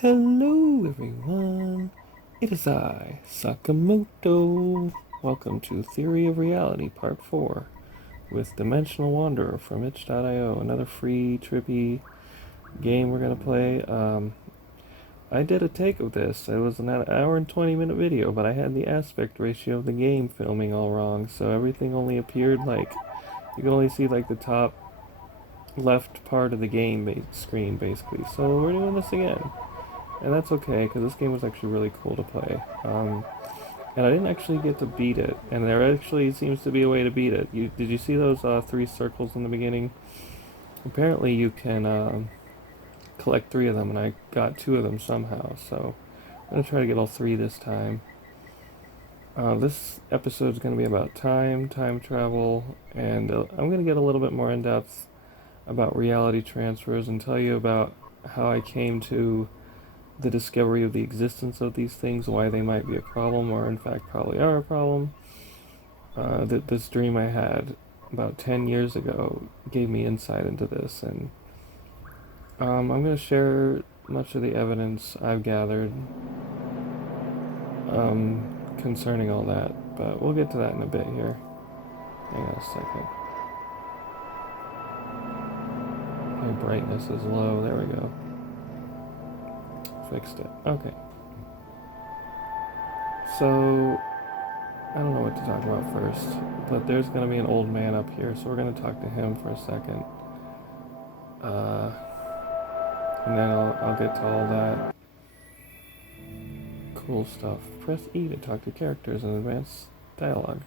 Hello everyone, it is I, Sakamoto. Welcome to Theory of Reality Part 4 with Dimensional Wanderer from itch.io, another free, trippy game we're going to play. I did a take of this. It was an hour and 20-minute video, but I had the aspect ratio of the game filming all wrong, so everything only appeared like, you can only see like the top left part of the game screen basically. So we're doing this again. And that's okay, because this game was actually really cool to play. And I didn't actually get to beat it, and there actually seems to be a way to beat it. Did you see those three circles in the beginning? Apparently you can collect three of them, and I got two of them somehow, so I'm going to try to get all three this time. This episode is going to be about time travel, and I'm going to get a little bit more in-depth about reality transfers and tell you about how I came to the discovery of the existence of these things, why they might be a problem, or in fact probably are a problem. This dream I had about 10 years ago gave me insight into this, and I'm going to share much of the evidence I've gathered concerning all that, but we'll get to that in a bit here. Hang on a second. My brightness is low. There we go. Fixed it. Okay. So, I don't know what to talk about first, but there's going to be an old man up here, so we're going to talk to him for a second. And then I'll get to all that cool stuff. Press E to talk to characters and advance dialogue.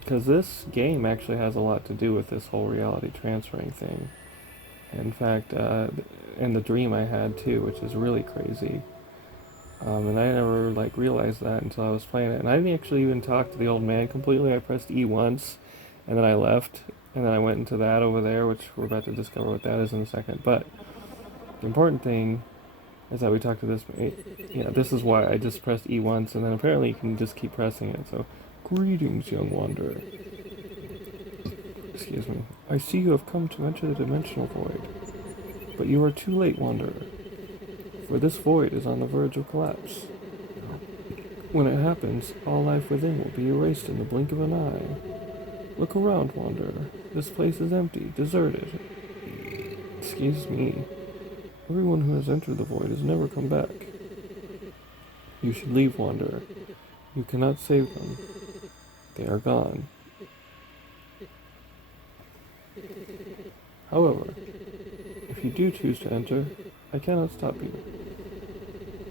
Because this game actually has a lot to do with this whole reality transferring thing. In fact, and the dream I had too, which is really crazy. And I never realized that until I was playing it. And I didn't actually even talk to the old man completely. I pressed E once, and then I left, and then I went into that over there, which we're about to discover what that is in a second. But the important thing is that we talked to this. Yeah, this is why I just pressed E once, and then apparently you can just keep pressing it. So, greetings, young wanderer. Excuse me. I see you have come to enter the dimensional void, but you are too late, wanderer. For this void is on the verge of collapse. When it happens, all life within will be erased in the blink of an eye. Look around, wanderer. This place is empty, deserted. Excuse me. Everyone who has entered the void has never come back. You should leave, wanderer. You cannot save them. They are gone. However, if you do choose to enter, I cannot stop you.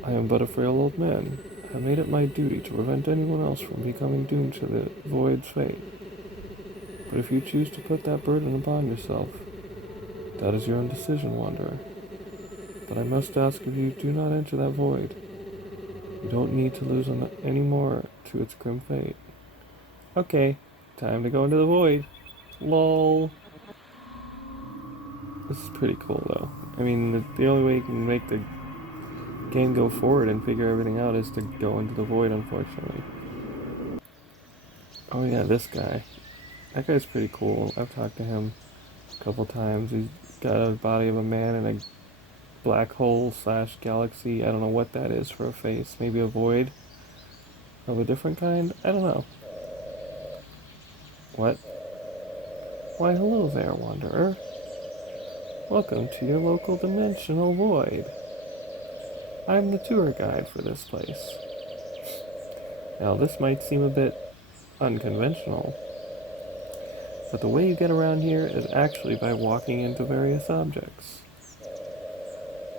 I am but a frail old man. I have made it my duty to prevent anyone else from becoming doomed to the void's fate. But if you choose to put that burden upon yourself, that is your own decision, wanderer. But I must ask if you do not enter that void. You don't need to lose any more to its grim fate. Okay, time to go into the void. LOL. This is pretty cool, though. I mean, the only way you can make the game go forward and figure everything out is to go into the void, unfortunately. Oh yeah, this guy. That guy's pretty cool. I've talked to him a couple times. He's got a body of a man in a black hole / galaxy. I don't know what that is for a face. Maybe a void of a different kind? I don't know. What? Why, hello there, wanderer. Welcome to your local dimensional void. I'm the tour guide for this place. Now, this might seem a bit unconventional, but the way you get around here is actually by walking into various objects.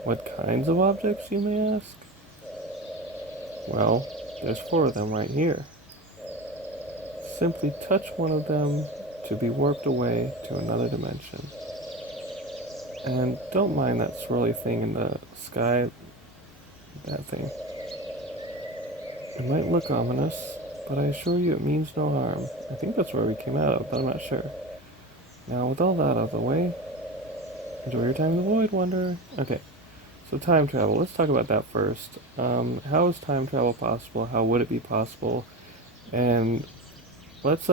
What kinds of objects, you may ask? Well, there's 4 of them right here. Simply touch one of them to be warped away to another dimension. And don't mind that swirly thing in the sky. That thing. It might look ominous, but I assure you it means no harm. I think that's where we came out of, but I'm not sure. Now, with all that out of the way, enjoy your time in the void, wanderer. Okay, so time travel. Let's talk about that first. How is time travel possible? How would it be possible? And let's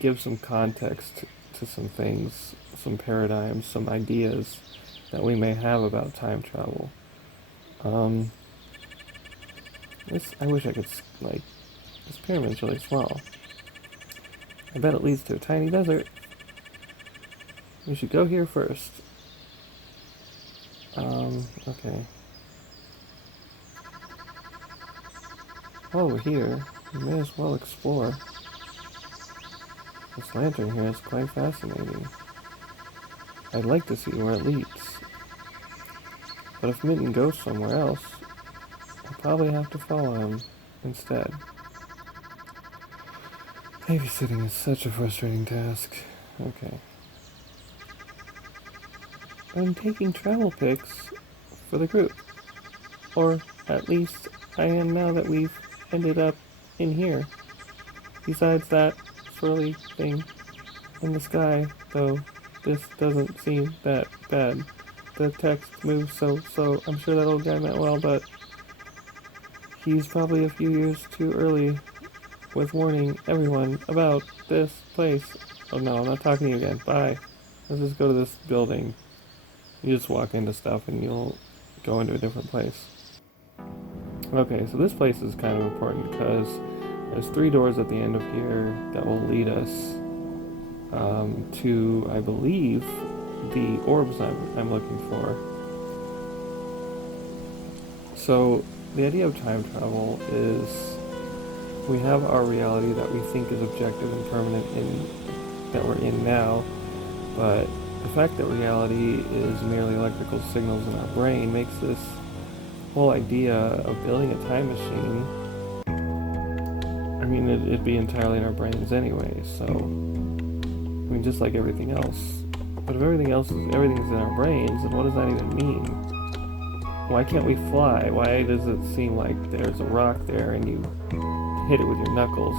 give some context to some things, some paradigms, some ideas that we may have about time travel. Um, I wish I could, like, this pyramid's really small. I bet it leads to a tiny desert. We should go here first. Okay. While we're here, we may as well explore. This lantern here is quite fascinating. I'd like to see where it leads. But if Mitten goes somewhere else, I'll probably have to follow him instead. Babysitting is such a frustrating task. Okay. I'm taking travel pics for the group. Or at least I am now that we've ended up in here. Besides that swirly thing in the sky, though, this doesn't seem that bad. The text moves so I'm sure that old guy meant well, but he's probably a few years too early with warning everyone about this place. Oh no, I'm not talking to you again. Bye. Let's just go to this building. You just walk into stuff and you'll go into a different place. Okay, so this place is kind of important because there's 3 doors at the end of here that will lead us to, I believe, the orbs I'm looking for. So the idea of time travel is we have our reality that we think is objective and permanent that we're in now, but the fact that reality is merely electrical signals in our brain makes this whole idea of building a time machine, I mean, it'd be entirely in our brains anyway, so, I mean, just like everything else. But if everything's in our brains, then what does that even mean? Why can't we fly? Why does it seem like there's a rock there and you hit it with your knuckles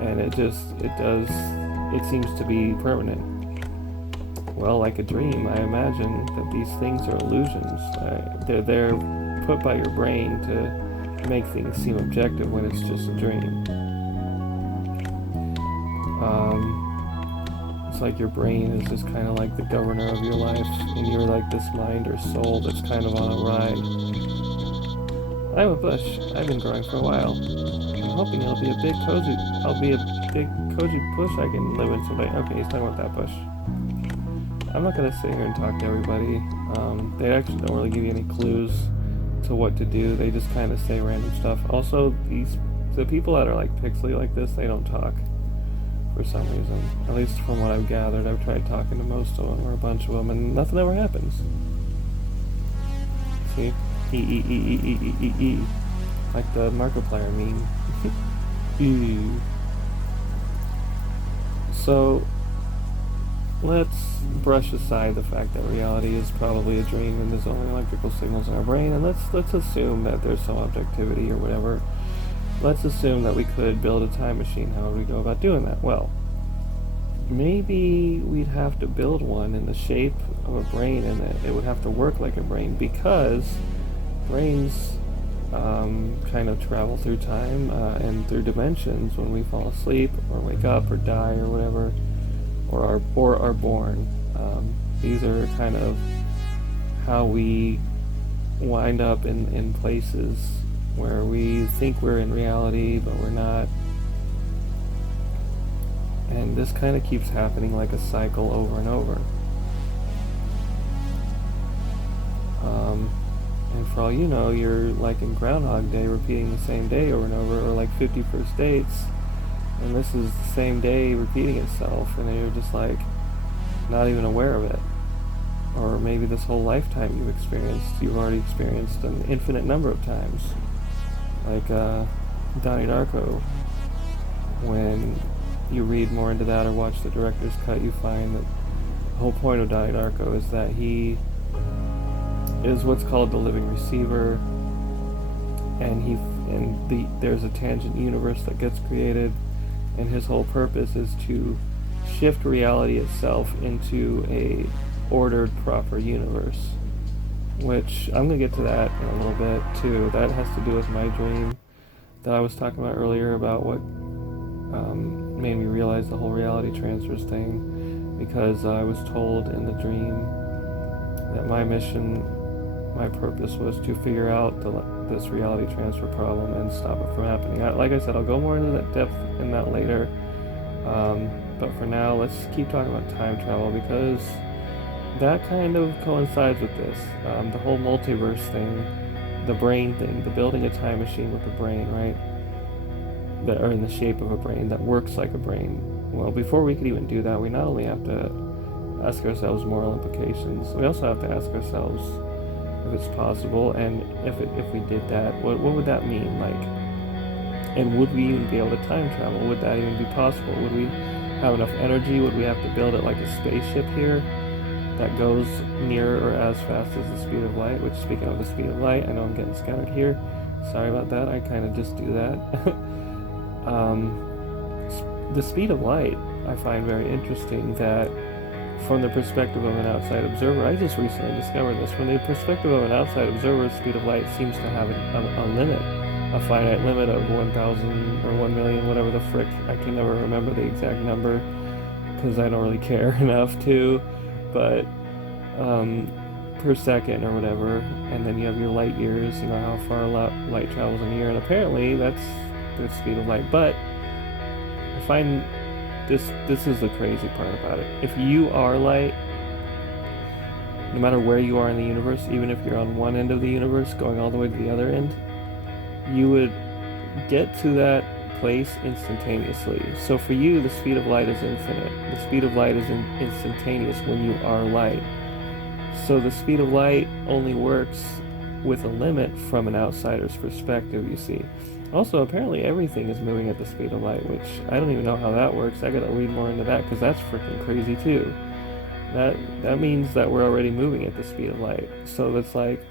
and it seems to be permanent? Well, like a dream, I imagine that these things are illusions. They're put by your brain to make things seem objective when it's just a dream. It's like your brain is just kind of like the governor of your life, and you're like this mind or soul that's kind of on a ride. I'm a bush. I've been growing for a while. I'm hoping it'll be a big cozy bush I can live in someday. Okay, he's talking about that bush. I'm not gonna sit here and talk to everybody. They actually don't really give you any clues to what to do. They just kind of say random stuff. Also, the people that are like pixely like this, they don't talk for some reason. At least from what I've gathered, I've tried talking to most of them or a bunch of them, and nothing ever happens. See, E, like the Markiplier meme. E. So let's brush aside the fact that reality is probably a dream and there's only electrical signals in our brain, and let's assume that there's some objectivity or whatever. Let's assume that we could build a time machine. How would we go about doing that? Well, maybe we'd have to build one in the shape of a brain, and it would have to work like a brain, because brains kind of travel through time and through dimensions when we fall asleep or wake up or die or whatever, or are born. These are kind of how we wind up in places where we think we're in reality, but we're not. And this kind of keeps happening like a cycle over and over. And for all you know, you're like in Groundhog Day repeating the same day over and over, or like 50 First Dates, and this is the same day repeating itself, and you're just like not even aware of it. Or maybe this whole lifetime you've already experienced an infinite number of times. Like Donnie Darko, when you read more into that or watch the director's cut, you find that the whole point of Donnie Darko is that he is what's called the living receiver, and there's a tangent universe that gets created, and his whole purpose is to shift reality itself into a ordered, proper universe. Which I'm gonna get to that in a little bit too. That has to do with my dream that I was talking about earlier, about what made me realize the whole reality transfers thing, because I was told in the dream that my mission my purpose was to figure out this reality transfer problem and stop it from happening. Like I said, I'll go more into that depth in that later. But for now, let's keep talking about time travel, because that kind of coincides with this. The whole multiverse thing, the brain thing, the building a time machine with a brain, right? That are in the shape of a brain, that works like a brain. Well, before we could even do that, we not only have to ask ourselves moral implications, we also have to ask ourselves if it's possible, and if we did that, what would that mean? Like, and would we even be able to time travel? Would that even be possible? Would we have enough energy? Would we have to build it like a spaceship here that goes near or as fast as the speed of light? Which, speaking of the speed of light, I know I'm getting scattered here. Sorry about that. I kind of just do that. The speed of light I find very interesting, that from the perspective of an outside observer, I just recently discovered this. From the perspective of an outside observer, the speed of light seems to have a limit, a finite limit of 1,000 or 1 million, whatever the frick. I can never remember the exact number because I don't really care enough to, but per second or whatever. And then you have your light years, you know, how far light travels in a year, and apparently that's the speed of light. But I find this is the crazy part about it. If you are light, no matter where you are in the universe, even if you're on one end of the universe going all the way to the other end, you would get to that place instantaneously. So for you, the speed of light is infinite. The speed of light is instantaneous when you are light. So the speed of light only works with a limit from an outsider's perspective, you see. Also, apparently everything is moving at the speed of light, which I don't even know how that works. I gotta read more into that, because that's freaking crazy too. That means that we're already moving at the speed of light. So it's like,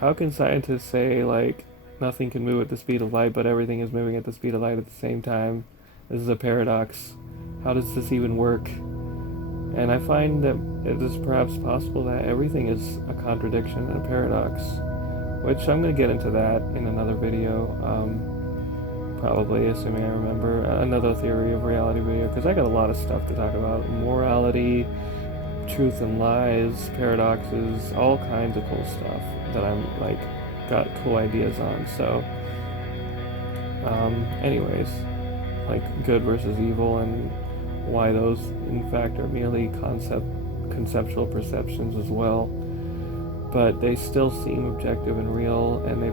how can scientists say, like, nothing can move at the speed of light, but everything is moving at the speed of light at the same time? This is a paradox. How does this even work? And I find that it is perhaps possible that everything is a contradiction and a paradox, which I'm going to get into that in another video, probably, assuming I remember, another theory of reality video, because I got a lot of stuff to talk about: morality, truth and lies, paradoxes, all kinds of cool stuff that I'm, like, got cool ideas on. So, anyways, like good versus evil, and why those, in fact, are merely conceptual perceptions as well. But they still seem objective and real, and they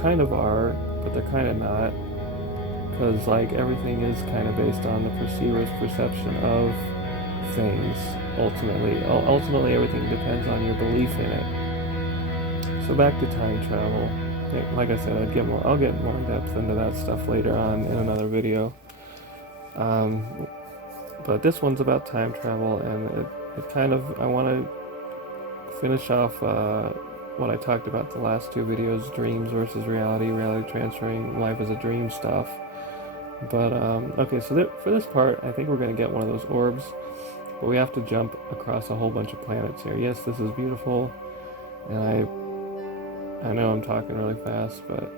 kind of are, but they're kind of not, because, like, everything is kind of based on the perceiver's perception of things. Ultimately, everything depends on your belief in it. So back to time travel. Like I said, I'll get more in depth into that stuff later on in another video. But this one's about time travel, and it kind of, I want to finish off what I talked about the last two videos: dreams versus reality transferring, life as a dream stuff. But okay, so for this part, I think we're going to get one of those orbs, but we have to jump across a whole bunch of planets here. Yes, this is beautiful, and I know I'm talking really fast, but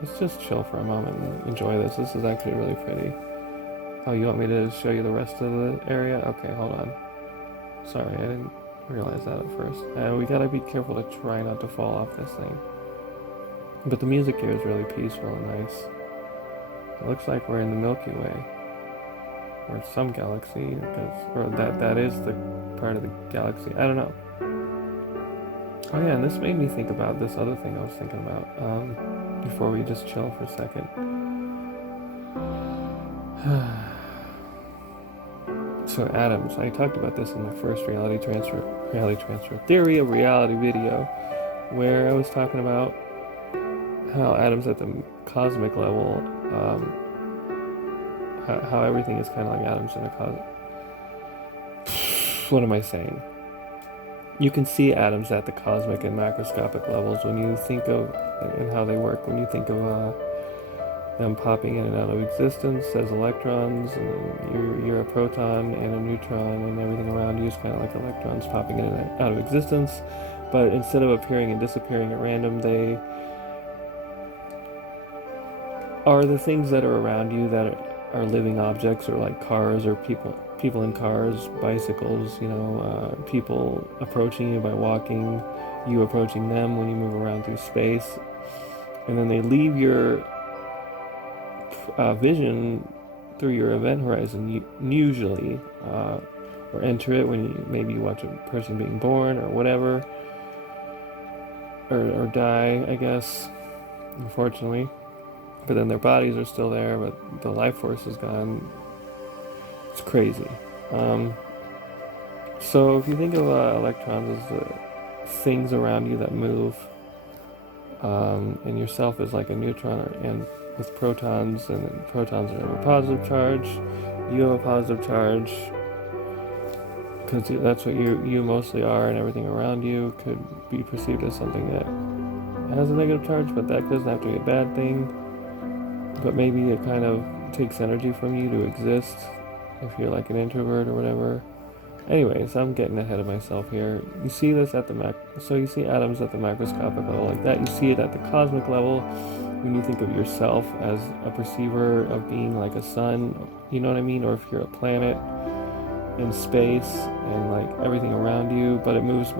let's just chill for a moment and enjoy this. This is actually really pretty. Oh, you want me to show you the rest of the area? Okay, hold on. Sorry, I didn't realize that at first. And we gotta be careful to try not to fall off this thing. But the music here is really peaceful and nice. It looks like we're in the Milky Way, or some galaxy, or that is the part of the galaxy. I don't know. Oh yeah, and this made me think about this other thing I was thinking about before we just chill for a second. So atoms, I talked about this in the first reality transfer theory of reality video, where I was talking about how atoms at the cosmic level, how everything is kind of like atoms in a cosmic. What am I saying? You can see atoms at the cosmic and macroscopic levels when you think of, and how they work, when you think of them popping in and out of existence as electrons, and you're a proton and a neutron, and everything around you is kind of like electrons popping in and out of existence. But instead of appearing and disappearing at random, they are the things that are around you that are living objects, or like cars or people in cars, bicycles, people approaching you by walking, you approaching them when you move around through space, and then they leave your vision through your event horizon usually, or enter it when maybe you watch a person being born or whatever, or die, I guess, unfortunately. But then their bodies are still there, but the life force is gone. It's crazy. So if you think of electrons as the things around you that move, and yourself is like a neutron, and with protons, and protons have a positive charge, you have a positive charge, because that's what you mostly are, and everything around you could be perceived as something that has a negative charge, but that doesn't have to be a bad thing. But maybe it kind of takes energy from you to exist if you're like an introvert or whatever. Anyways, I'm getting ahead of myself here. You see this at the so you see atoms at the macroscopic level like that. You see it at the cosmic level when you think of yourself as a perceiver of being like a sun, you know what I mean? Or if you're a planet in space and like everything around you, but it moves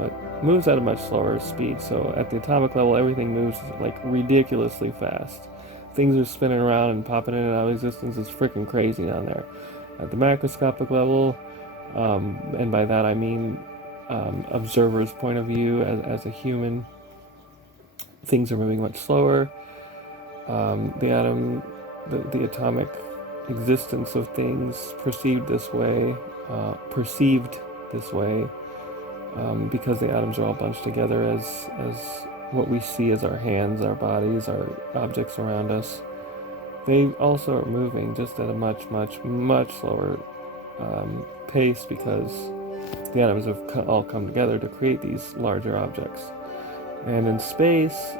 at a much slower speed. So at the atomic level, everything moves like ridiculously fast. Things are spinning around and popping in and out of existence. It's freaking crazy down there. At the macroscopic level, and by that I mean observer's point of view as a human, things are moving much slower. The atom, the atomic existence of things perceived this way, because the atoms are all bunched together as what we see as our hands, our bodies, our objects around us. They also are moving just at a much slower pace, because the atoms have all come together to create these larger objects. And in space,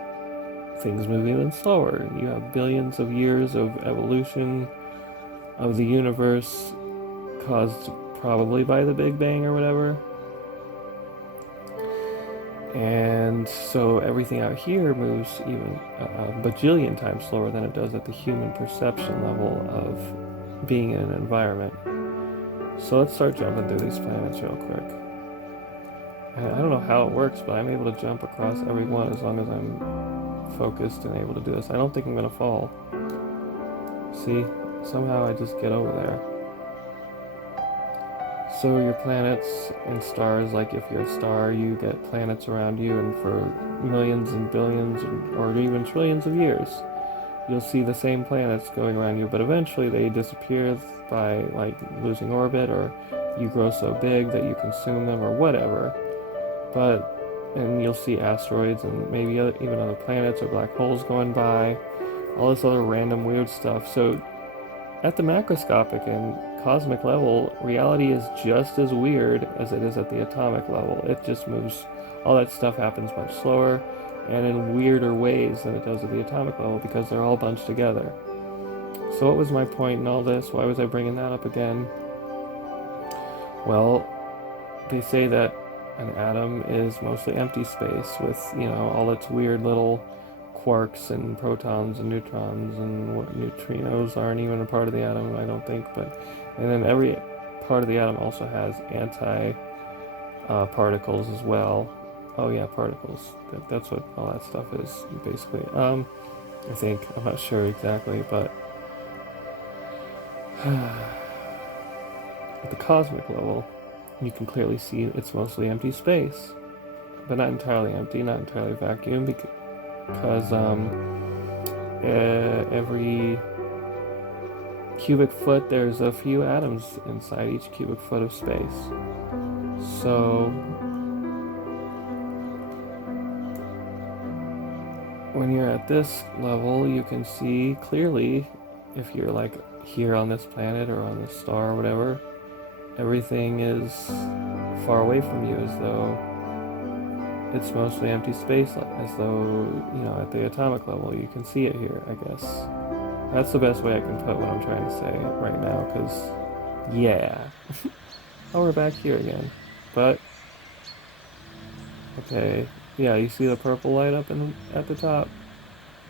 things move even slower. You have billions of years of evolution of the universe caused probably by the Big Bang or whatever. And so everything out here moves even a bajillion times slower than it does at the human perception level of being in an environment. So let's start jumping through these planets real quick. And I don't know how it works, but I'm able to jump across every one as long as I'm focused and able to do this. I don't think I'm going to fall. See? Somehow I just get over there. So your planets and stars, like if you're a star, you get planets around you, and for millions and billions or even trillions of years, you'll see the same planets going around you, but eventually they disappear by like losing orbit, or you grow so big that you consume them or whatever. And you'll see asteroids and maybe even other planets or black holes going by, all this other random weird stuff. So at the macroscopic and cosmic level, reality is just as weird as it is at the atomic level. It just moves, all that stuff happens much slower and in weirder ways than it does at the atomic level, because they're all bunched together. So what was my point in all this? Why was I bringing that up again? Well, they say that an atom is mostly empty space with, all its weird little quarks and protons and neutrons, and what neutrinos aren't even a part of the atom, I don't think. And then every part of the atom also has particles as well. Oh yeah, particles. That's what all that stuff is, basically. I think. I'm not sure exactly, but at the cosmic level, you can clearly see it's mostly empty space, but not entirely empty, not entirely vacuum, because every cubic foot there's a few atoms inside each cubic foot of space. So when you're at this level, you can see clearly, if you're like here on this planet or on this star or whatever, everything is far away from you, as though it's mostly empty space, as though, at the atomic level, you can see it here, I guess. That's the best way I can put what I'm trying to say right now, because, yeah. Oh, we're back here again. But, okay, yeah, you see the purple light up at the top?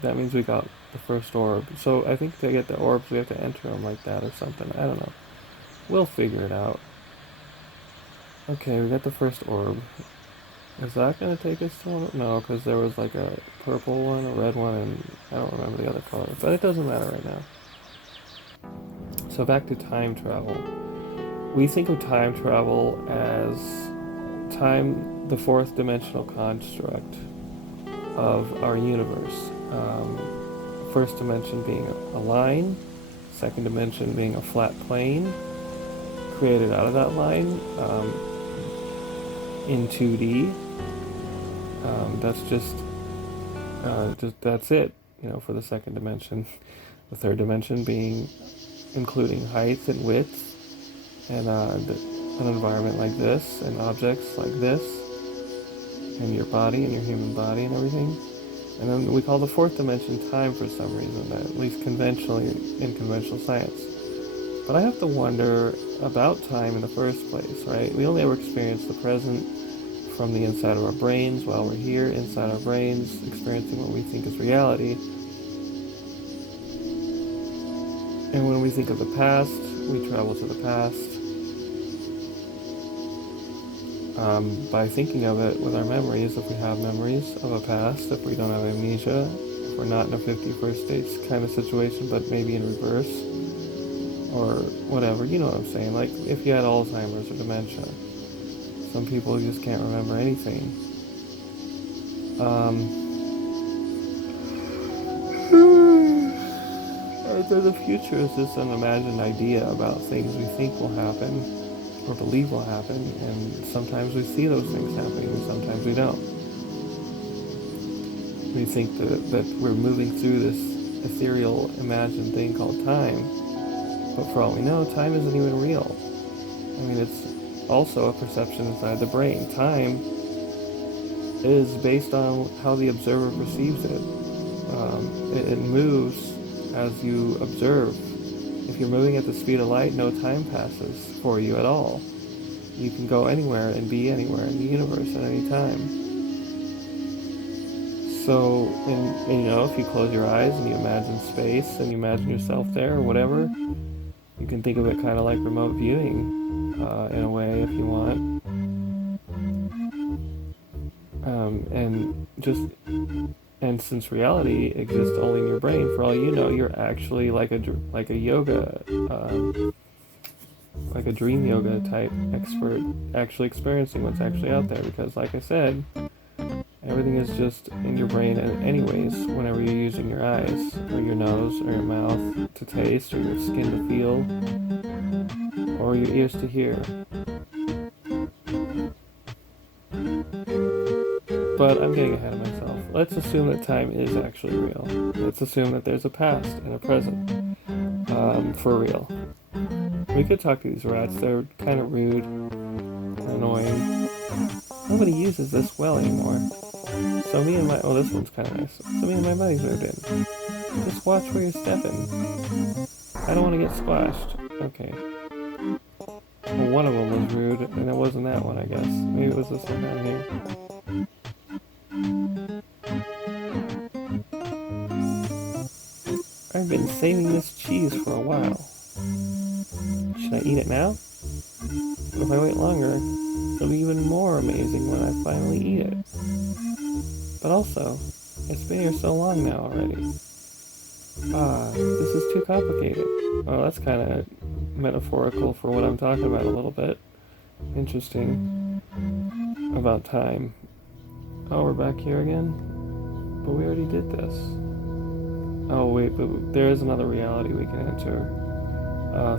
That means we got the first orb. So I think to get the orbs, we have to enter them like that or something. I don't know. We'll figure it out. Okay, we got the first orb. Is that going to take us to one? No, because there was like a purple one, a red one, and I don't remember the other color. But it doesn't matter right now. So back to time travel. We think of time travel as time, the fourth dimensional construct of our universe. First dimension being a line, second dimension being a flat plane created out of that line in 2D. That's just that's it, for the second dimension. The third dimension being including height and width and an environment like this and objects like this and your body and your human body and everything. And then we call the fourth dimension time for some reason, at least conventionally in conventional science. But I have to wonder about time in the first place, right? We only ever experience the present from the inside of our brains while we're here inside our brains, experiencing what we think is reality. And when we think of the past, we travel to the past by thinking of it with our memories, if we have memories of a past, if we don't have amnesia, if we're not in a 51st states kind of situation, but maybe in reverse, or whatever, you know what I'm saying? Like if you had Alzheimer's or dementia, some people just can't remember anything. The future is just an imagined idea about things we think will happen or believe will happen, and sometimes we see those things happening and sometimes we don't. We think that we're moving through this ethereal imagined thing called time, but for all we know, time isn't even real. I mean, it's also a perception inside the brain. Time is based on how the observer perceives it. It moves as you observe. If you're moving at the speed of light, no time passes for you at all. You can go anywhere and be anywhere in the universe at any time. So, if you close your eyes and you imagine space and you imagine yourself there or whatever, you can think of it kind of like remote viewing in a way if you want. And since reality exists only in your brain, for all you know, you're actually like a yoga, like a dream yoga type expert, actually experiencing what's actually out there. Because, like I said, everything is just in your brain, anyways. Whenever you're using your eyes or your nose or your mouth to taste, or your skin to feel, or your ears to hear. But I'm getting ahead of myself. Let's assume that time is actually real. Let's assume that there's a past and a present. For real. We could talk to these rats. They're kind of rude and annoying. Nobody uses this well anymore. So me and my... Oh, this one's kind of nice. So me and my buddies moved in. Just watch where you're stepping. I don't want to get splashed. Okay. Well, one of them was rude, and it wasn't that one, I guess. Maybe it was this one down here. I've been saving this cheese for a while. Should I eat it now? But if I wait longer, it'll be even more amazing when I finally eat it. But also, it's been here so long now already. This is too complicated. Well, that's kind of metaphorical for what I'm talking about a little bit. Interesting. About time. Oh, we're back here again? But we already did this. Oh wait, but there is another reality we can enter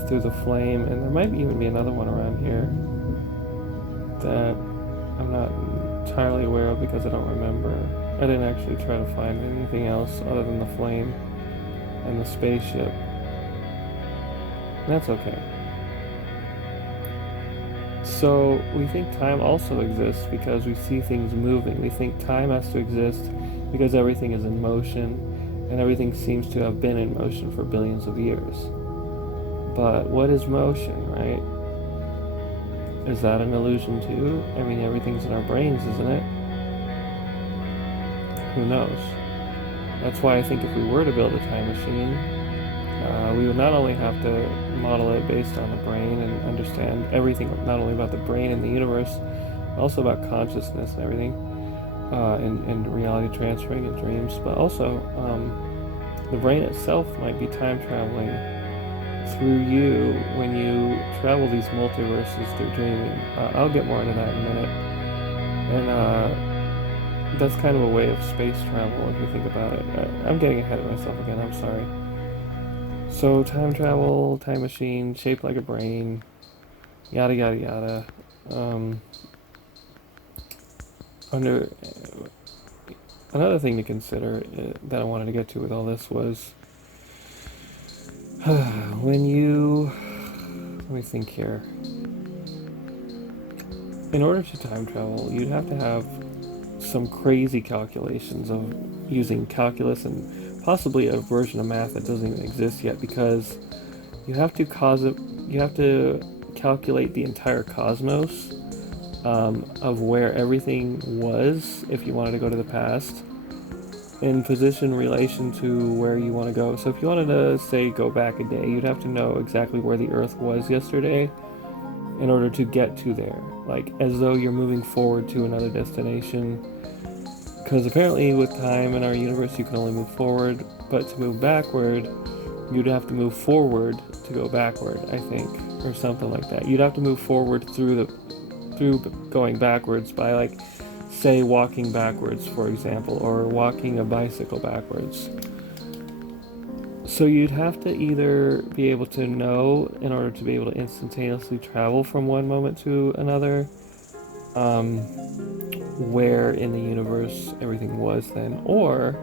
through the flame, and there might even be another one around here that I'm not entirely aware of because I don't remember. I didn't actually try to find anything else other than the flame and the spaceship. And that's okay. So we think time also exists because we see things moving. We think time has to exist because everything is in motion, and everything seems to have been in motion for billions of years. But what is motion, right? Is that an illusion too? I mean, everything's in our brains, isn't it? Who knows? That's why I think if we were to build a time machine, we would not only have to model it based on the brain and understand everything, not only about the brain and the universe, but also about consciousness and everything, and reality transferring and dreams. But also, the brain itself might be time traveling through you when you travel these multiverses through dreaming. I'll get more into that in a minute. And that's kind of a way of space travel if you think about it. I'm getting ahead of myself again, I'm sorry. So time travel, time machine, shaped like a brain, yada yada yada. Under Another thing to consider that I wanted to get to with all this was when you, let me think here. In order to time travel, you'd have to have some crazy calculations of using calculus and possibly a version of math that doesn't even exist yet, because you have to calculate the entire cosmos, of where everything was if you wanted to go to the past, in position relation to where you want to go. So if you wanted to, say, go back a day, you'd have to know exactly where the Earth was yesterday in order to get to there, like as though you're moving forward to another destination. Because apparently with time in our universe you can only move forward, but to move backward you'd have to move forward to go backward, I think, or something like that. You'd have to move forward through going backwards by, like, say, walking backwards, for example, or walking a bicycle backwards. So you'd have to either be able to know in order to be able to instantaneously travel from one moment to another, where in the universe everything was then, or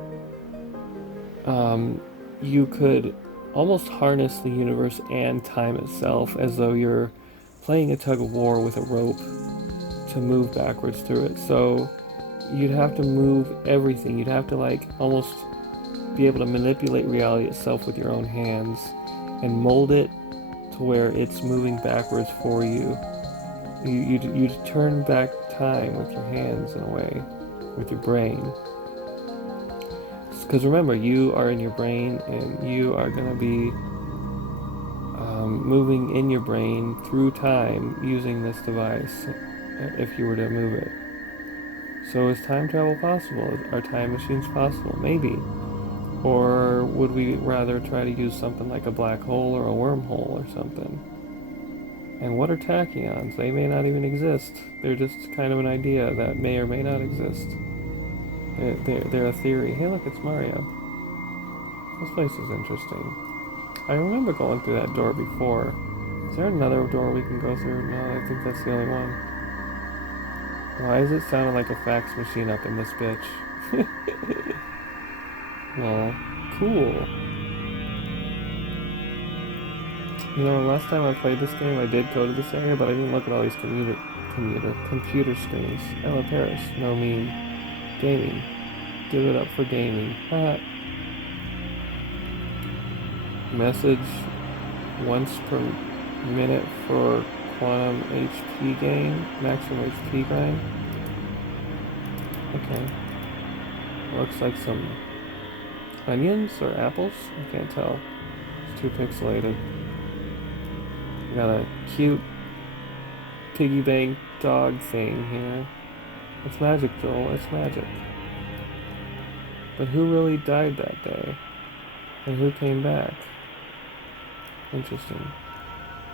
you could almost harness the universe and time itself as though you're playing a tug of war with a rope to move backwards through it. So you'd have to move everything. You'd have to, like, almost be able to manipulate reality itself with your own hands and mold it to where it's moving backwards for you. You'd turn back time with your hands in a way, with your brain. Because remember, you are in your brain and you are going to be moving in your brain through time using this device if you were to move it. So is time travel possible? Are time machines possible? Maybe. Or would we rather try to use something like a black hole or a wormhole or something? And what are tachyons? They may not even exist. They're just kind of an idea that may or may not exist. They're a theory. Hey, look, it's Mario. This place is interesting. I remember going through that door before. Is there another door we can go through? No, I think that's the only one. Why is it sounding like a fax machine up in this bitch? Well, cool. You know, last time I played this game, I did go to this area, but I didn't look at all these computer screens. Ella Paris, no meme. Gaming. Give it up for gaming. Message once per minute for quantum HP gain, maximum HP grind. Okay. Looks like some onions or apples? I can't tell. It's too pixelated. We got a cute piggy bank dog thing here. It's magic, Joel. It's magic. But who really died that day? And who came back? Interesting.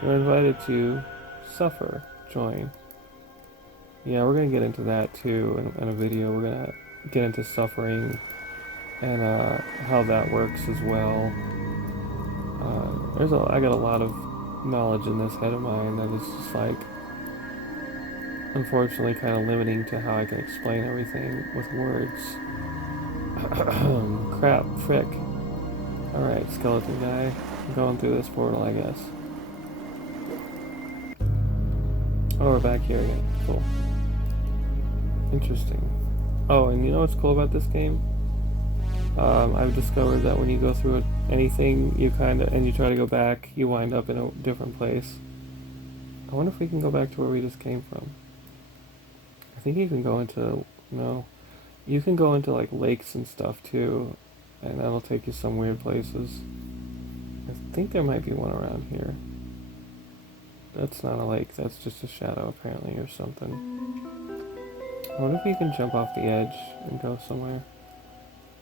You're invited to suffer. Join. Yeah, we're going to get into that too in a video. We're going to get into suffering and how that works as well. I got a lot of knowledge in this head of mine that is just, like, unfortunately kind of limiting to how I can explain everything with words. Crap, frick. Alright, skeleton guy. I'm going through this portal, I guess. Oh, we're back here again. Cool. Interesting. Oh, and you know what's cool about this game? I've discovered that when you go through anything, and you try to go back, you wind up in a different place. I wonder if we can go back to where we just came from. I think you can go into, no, you can go into, like, lakes and stuff too, and that'll take you some weird places. I think there might be one around here. That's not a lake, that's just a shadow apparently or something. I wonder if you can jump off the edge and go somewhere.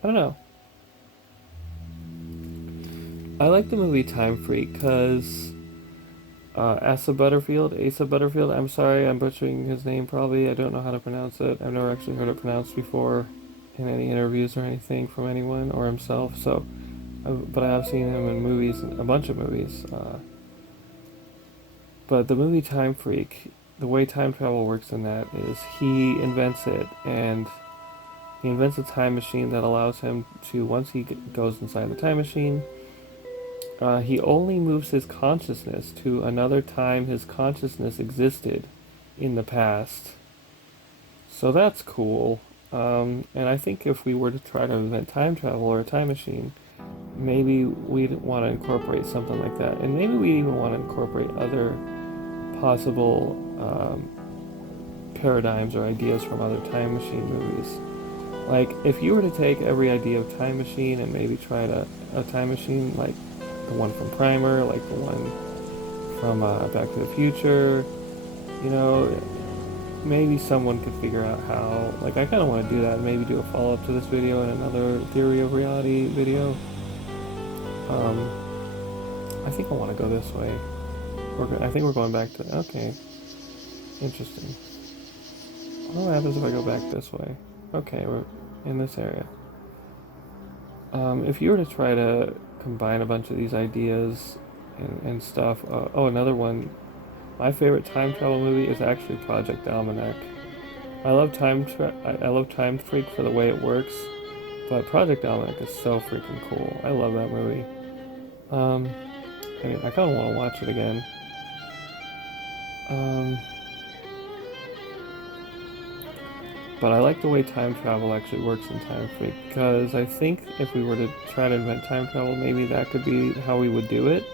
I don't know. I like the movie Time Freak because Asa Butterfield, I'm sorry, I'm butchering his name probably. I don't know how to pronounce it. I've never actually heard it pronounced before in any interviews or anything from anyone or himself. So, but I have seen him in movies, a bunch of movies. But the movie Time Freak, the way time travel works in that is he invents it, and he invents a time machine that allows him to, once he goes inside the time machine, he only moves his consciousness to another time his consciousness existed in the past. So that's cool. And I think if we were to try to invent time travel or a time machine, maybe we'd want to incorporate something like that. And maybe we even want to incorporate other possible paradigms or ideas from other time machine movies. Like, if you were to take every idea of time machine and maybe try a time machine like the one from Primer, like the one from Back to the Future, you know, maybe someone could figure out how. Like, I kind of want to do that and maybe do a follow-up to this video and another theory of reality video. I think I want to go this way. I think we're going back to... Okay. Interesting. What happens if I go back this way? Okay, we're in this area. If you were to try to combine a bunch of these ideas and stuff... oh, another one. My favorite time travel movie is actually Project Almanac. I love I love Time Freak for the way it works, but Project Almanac is so freaking cool. I love that movie. I kind of want to watch it again. But I like the way time travel actually works in Time Freak, because I think if we were to try to invent time travel, maybe that could be how we would do it.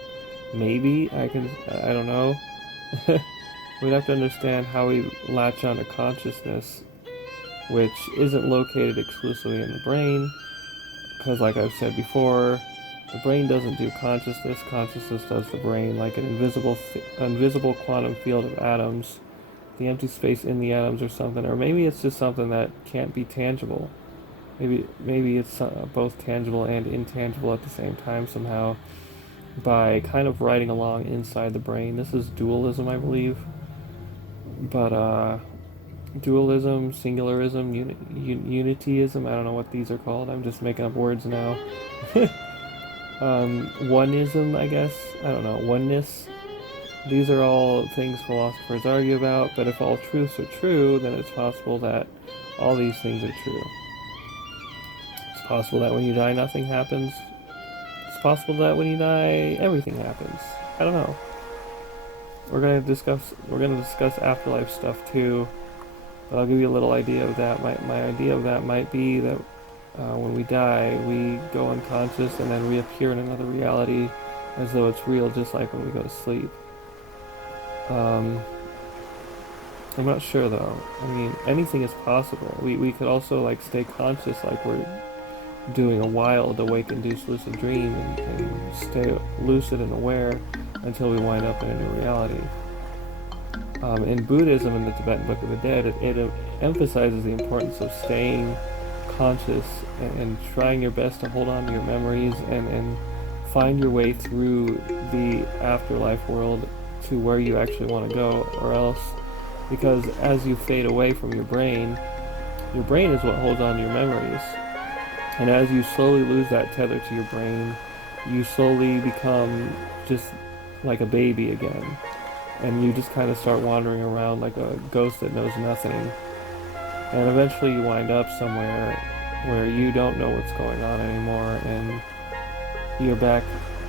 Maybe. I don't know. We'd have to understand how we latch onto consciousness, which isn't located exclusively in the brain, because like I've said before, the brain doesn't do consciousness, consciousness does the brain, like an invisible quantum field of atoms, the empty space in the atoms or something, or maybe it's just something that can't be tangible. Maybe it's both tangible and intangible at the same time somehow, by kind of riding along inside the brain. This is dualism, I believe. But dualism, singularism, unityism, I don't know what these are called. I'm just making up words now. Oneism, I guess. I don't know. Oneness. These are all things philosophers argue about, but if all truths are true, then it's possible that all these things are true. It's possible that when you die, nothing happens. It's possible that when you die, everything happens. I don't know. We're gonna discuss afterlife stuff too, but I'll give you a little idea of that. My idea of that might be that when we die, we go unconscious and then reappear in another reality as though it's real, just like when we go to sleep. I'm not sure though. I mean, anything is possible. We could also like stay conscious, like we're doing a wild awake induced lucid dream, and stay lucid and aware until we wind up in a new reality. In Buddhism, in the Tibetan Book of the Dead, it emphasizes the importance of staying conscious and trying your best to hold on to your memories and find your way through the afterlife world to where you actually want to go, or else, because as you fade away from your brain is what holds on to your memories. And as you slowly lose that tether to your brain, you slowly become just like a baby again. And you just kind of start wandering around like a ghost that knows nothing. And eventually you wind up somewhere where you don't know what's going on anymore, and you're back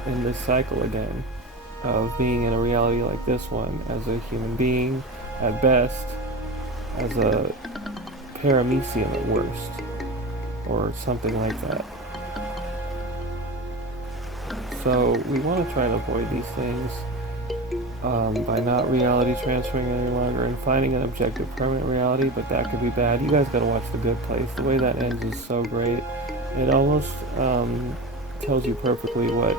in this cycle again of being in a reality like this one as a human being at best, as a paramecium at worst, or something like that. So we want to try to avoid these things by not reality transferring any longer and finding an objective permanent reality, but that could be bad. You guys gotta watch The Good Place. The way that ends is so great. It almost tells you perfectly what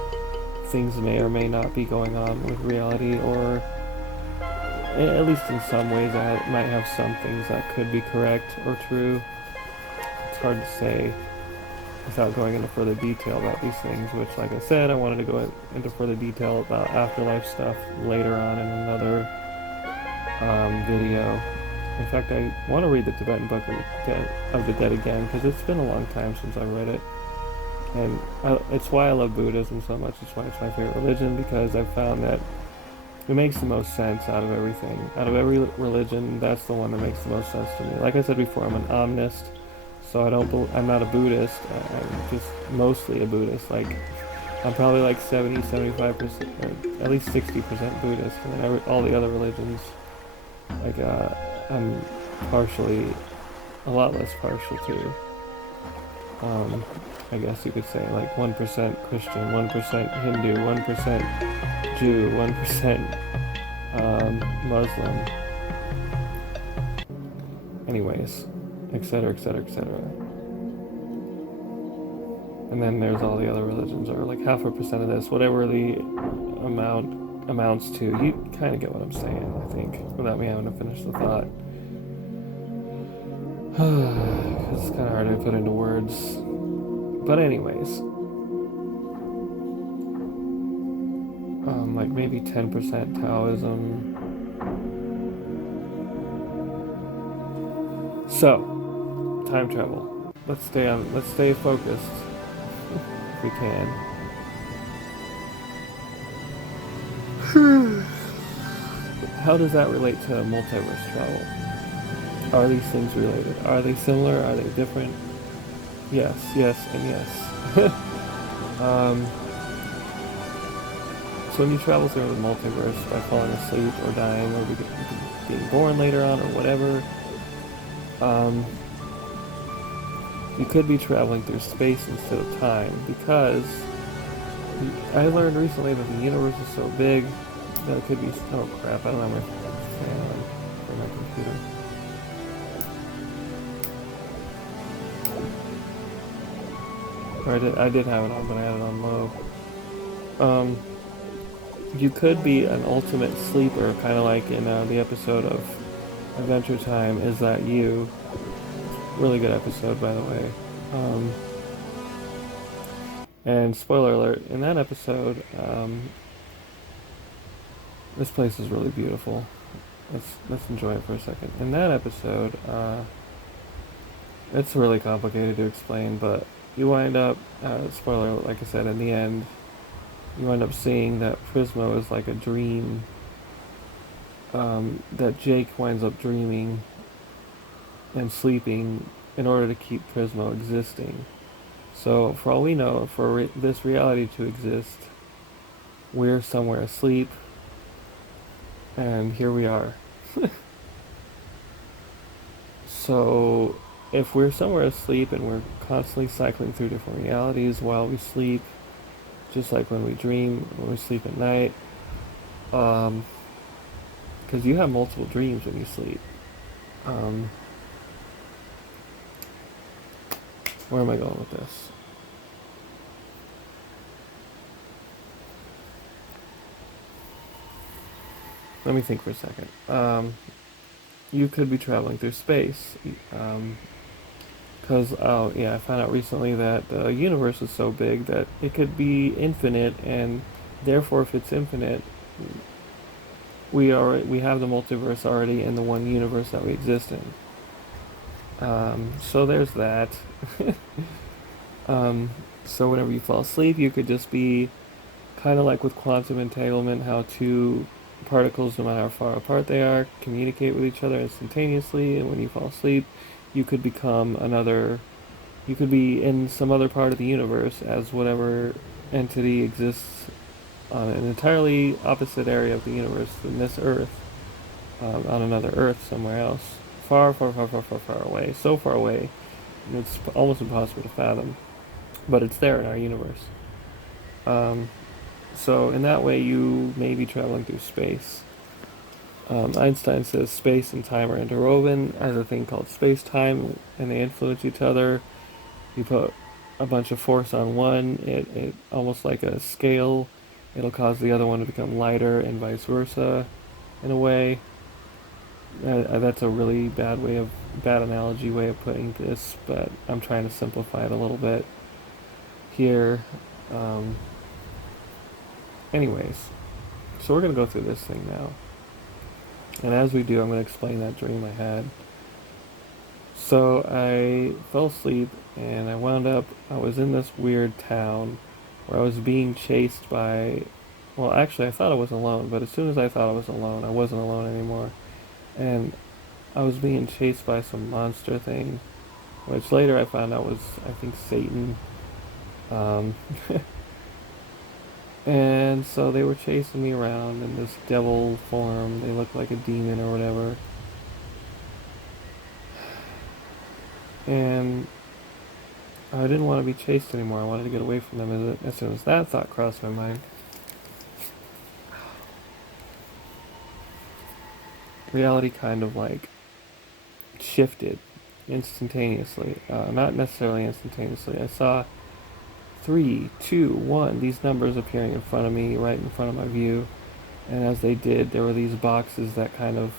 things may or may not be going on with reality, or at least in some ways, I might have some things that could be correct or true. It's hard to say without going into further detail about these things, which, like I said, I wanted to go into further detail about afterlife stuff later on in another video. In fact, I want to read the Tibetan Book of the Dead again, because it's been a long time since I read it. And it's why I love Buddhism so much. It's why it's my favorite religion, because I've found that it makes the most sense out of everything. Out of every religion, that's the one that makes the most sense to me. Like I said before, I'm an omnist, so I'm not a Buddhist. I'm just mostly a Buddhist. Like, I'm probably like 70, 75%, or at least 60% Buddhist. And then all the other religions, like, I'm partially, a lot less partial to. I guess you could say like 1% Christian, 1% Hindu, 1% Jew, 1% Muslim. Anyways, etc., etc., etc. And then there's all the other religions, or like 0.5% of this, whatever the amount amounts to. You kind of get what I'm saying, I think, without me having to finish the thought. It's kind of hard to put into words. But anyways, like maybe 10% Taoism. So, time travel. Let's stay focused if we can. How does that relate to multiverse travel? Are these things related? Are they similar? Are they different? Yes, yes, and yes. So when you travel through the multiverse by falling asleep or dying or being born later on or whatever, you could be traveling through space instead of time, because I learned recently that the universe is so big that it could be... Oh crap, I don't have my fan on for my computer. Or I did have it on, but I had it on low. You could be an ultimate sleeper, kind of like in the episode of Adventure Time, Is That You? Really good episode, by the way. And spoiler alert, in that episode, this place is really beautiful. Let's enjoy it for a second. In that episode, it's really complicated to explain, but you wind up, spoiler alert, like I said, in the end, you wind up seeing that Prismo is like a dream, that Jake winds up dreaming and sleeping in order to keep Prismo existing. So, for all we know, for this reality to exist, we're somewhere asleep, and here we are. So, if we're somewhere asleep and we're constantly cycling through different realities while we sleep, just like when we dream, when we sleep at night, because you have multiple dreams when you sleep. Where am I going with this? Let me think for a second. You could be traveling through space. Because, I found out recently that the universe is so big that it could be infinite, and therefore, if it's infinite, we have the multiverse already in the one universe that we exist in. So there's that. So whenever you fall asleep, you could just be kind of like with quantum entanglement, how two particles, no matter how far apart they are, communicate with each other instantaneously, and when you fall asleep, you could become you could be in some other part of the universe as whatever entity exists on an entirely opposite area of the universe than this Earth, on another Earth somewhere else. Far, far, far, far, far, far away. So far away, it's almost impossible to fathom. But it's there in our universe. So in that way, you may be traveling through space. Einstein says space and time are interwoven as a thing called space-time, and they influence each other. You put a bunch of force on one, it almost like a scale, it'll cause the other one to become lighter, and vice versa, in a way. That's a really bad analogy way of putting this, but I'm trying to simplify it a little bit here. Um, anyways, so we're gonna go through this thing now, and as we do, I'm gonna explain that dream I had. So I fell asleep, and I was in this weird town where I was being chased by. Well, actually, I thought I was alone, but as soon as I thought I was alone, I wasn't alone anymore, and I was being chased by some monster thing, which later I found out was, I think, Satan. Um, and so they were chasing me around in this devil form. They looked like a demon or whatever. And I didn't want to be chased anymore. I wanted to get away from them. As soon as that thought crossed my mind, reality kind of like shifted instantaneously. Not necessarily instantaneously. I saw 3, 2, 1, these numbers appearing in front of me, right in front of my view. And as they did, there were these boxes that kind of